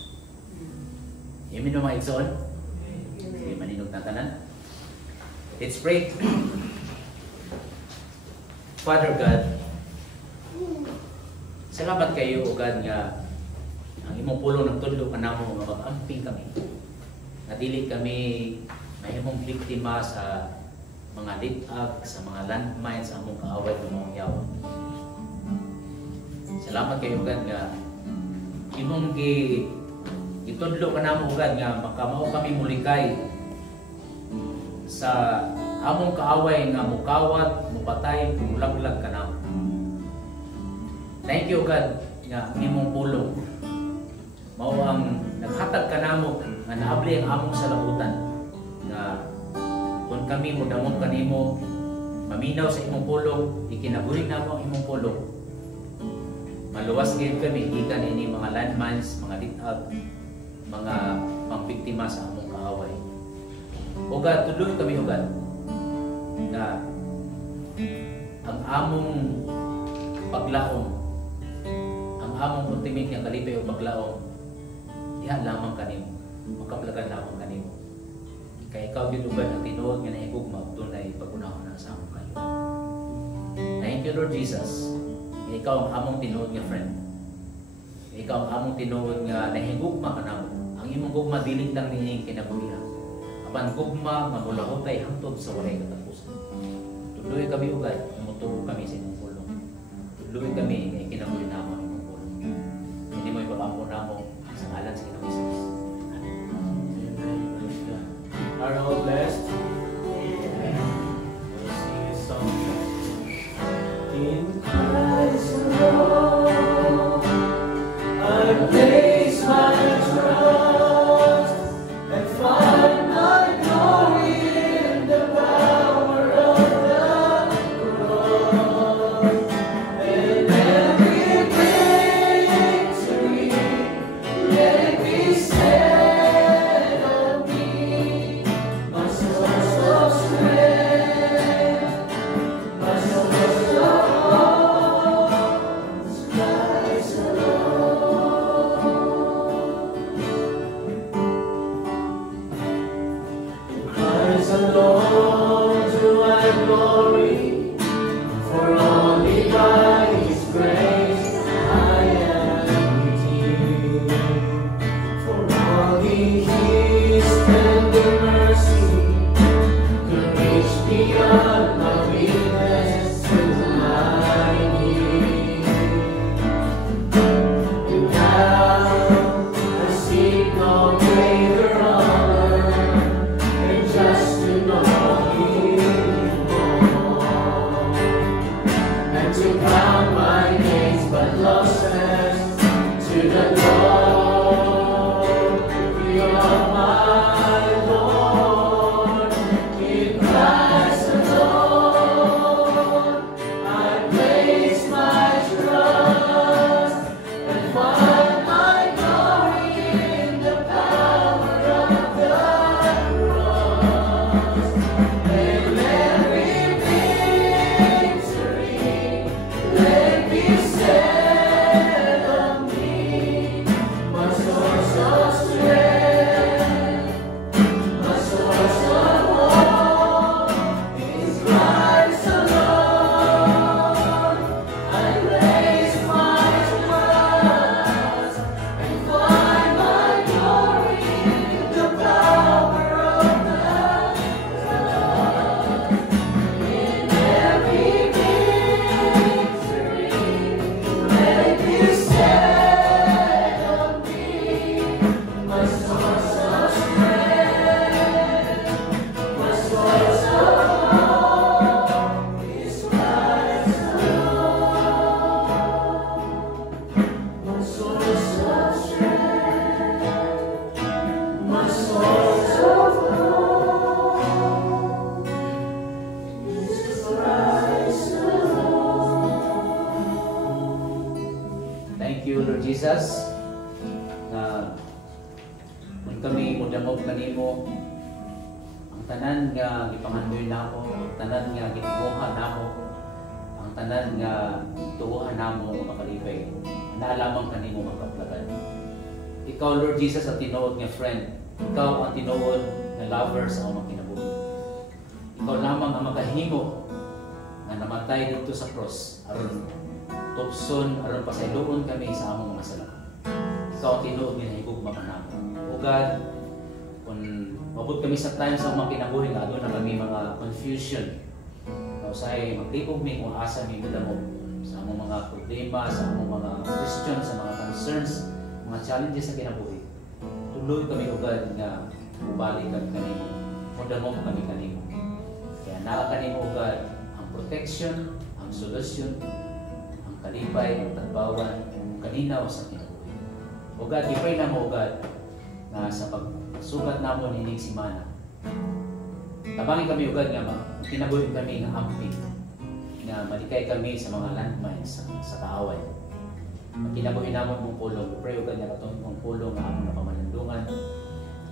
Amen mo mga igsoon? Sige, maninog na tanan. Let's pray. Father God, salamat kayo, O God, nga ang imong pulong ng tudlo ka namo nga mag-amping kami. Nadili kami mahimong biktima sa mga litag, sa mga landmines ang mong kaaway ng mga yawa. Salamat kayo, God, nga imong gitudlo ka namo, God, nga makamao kami mulikay sa among kaaway nga mukawat, mupatay, mulaglag ka namo. Thank you, God, nga imong pulong mao ang naghatag ka namo nga naabli ang among salabutan nga kung kami modamon kanimo maminaw sa imong pulong, ikinabuhi namo ang imong pulong. Maluwas gayud kami gikan ini mga landmines, mga ditag, mga pambiktima sa among kaaway. Ugad tuloy kami ugad na ang among paglaom, ang among ultimate nga kalipay o paglaom, diha lamang kanimo, makaplagan lamang kanimo. Kaya ikaw gid ugad ang tinuod nga nahigugma ug tunay pag-unahon na sa among kayo. Thank you Lord Jesus. Ikaw ang among tinuod nga friend. Ikaw ang among tinuod nga nahigugma kanamo. Ang imong gugma dili lang nining kinabuhi. Apan gugma nga mulahutay hangtod sa walay katapusan. Tuloy kami ugad, mutuo kami sa imong pulong. Tuloy kami nga kinabuhi namo ang imong pulong. Hindi mo ipapampo namo sa ngalan sa Ginoong Hesus. Are all blessed? We'll sing a song. In Christ alone, I place my trust and find my glory in the power of the cross. And every victory, let it be said of me. My source of strength, my source of hope is Christ alone. Christ alone do I glory, for only by His grace I am redeemed. For only His tender mercy could reach beyond my weakness to my need. And now I seek no greater honor than just to know Him more, and to count my days but losses to the glory of my Lord. In Christ alone, I place my trust and find my glory in the power of the cross. And every victory, let it be said of me, my source of strength, my source of hope is Christ alone. I place my trust and find my glory in the power of the cross. In every victory, let it be said of me, my source of strength, my source of hope is Christ alone. My source of strength, my source of hope is Christ alone. Thank you Lord Jesus. Na kung kami mudamog kanimo, ang tanan nga gipangandoy namo, ang tanan nga gitubuhan namo, ang tanan nga tuuhan namo o makalipay, na lamang kanimo makaplagan. Ikaw Lord Jesus ang tinuod nga friend, ikaw ang tinuod nga lover sa among kinabuhi. Ikaw lamang ang makahimo nga namatay dito sa cross aron tupson aron pasayloon kami sa among mga sala. Ikaw ang tinuod nga higugma kanamo. O God, kung mabot kami sa time sa mga kinabuhi nga aduna kami mga confusion. Usay maglipog mi kung asa mi midamo sa among mga problema, sa among mga questions, sa mga concerns, mga challenges sa kinabuhi. Tuloy kami ugad nga ubalik kanimo. Mudamo kami kanimo. Kaya naa kanimo ugad ang protection, ang solusyon, ang kalipay, ang tagbawan, ang kalinaw sa kinabuhi. Ugad, ipay na mo ugad na sa pagsugat namon ining simana. Tabangin kami ugad nga kinabuhi kami ng amping nga malikay kami sa mga landmines sa kaaway. Kinabuhi namon mong pulong, pray ugad nga katong mong pulong nga among napamanandungan.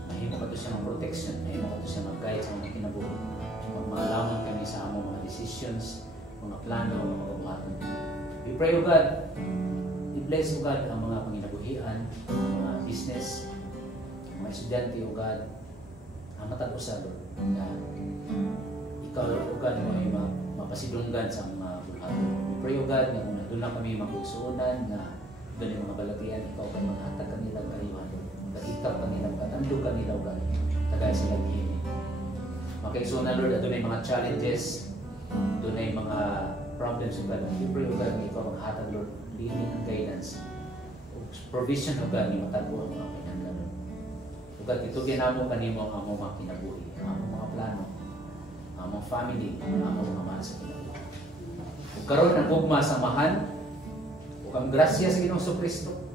Mahimo ka to siya ng protection, mahimo ka to siya mag-guide sa mga kinabuhi. Magmaalaman kami sa among mga decisions, mga plano, mga kabuhaton. We pray ugad, i-bless ugad ang mga panginabuhian, ang mga business, ang mga estudyante ugad, ang matag-usab na ikaw ugad mo ay mapasidunggan sa mga buhaton. We pray ugad nga kung doon na kami magugsuunan na doon yung mga balatian, ikaw kay maghatag kanila kaliwan, magkikap kanila, magkatandog kanila ugad, tagay sila gihin. Makaigsuunan Lord, doon ay mga challenges, doon ay mga problems ugad. We pray ugad nga ikaw maghatag Lord, leading and guidance, provision ugad ni matagpo ang mga pinangganon. Ugad ito ginamo kanimo ang among mga kinabuhi, ang among mga plano, ang among family, ang among mga mahal sa kinabuhi. Ug karon ang ugma samahan, ug ang grasya sa Ginoong Kristo,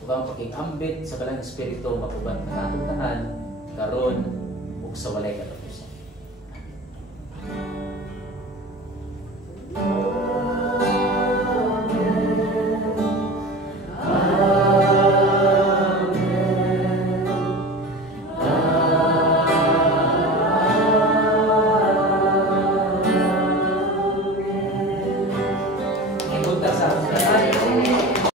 ug ang pakig-ambit sa Balang Espiritu makuban kanatong tanan karon ug sa walay kato.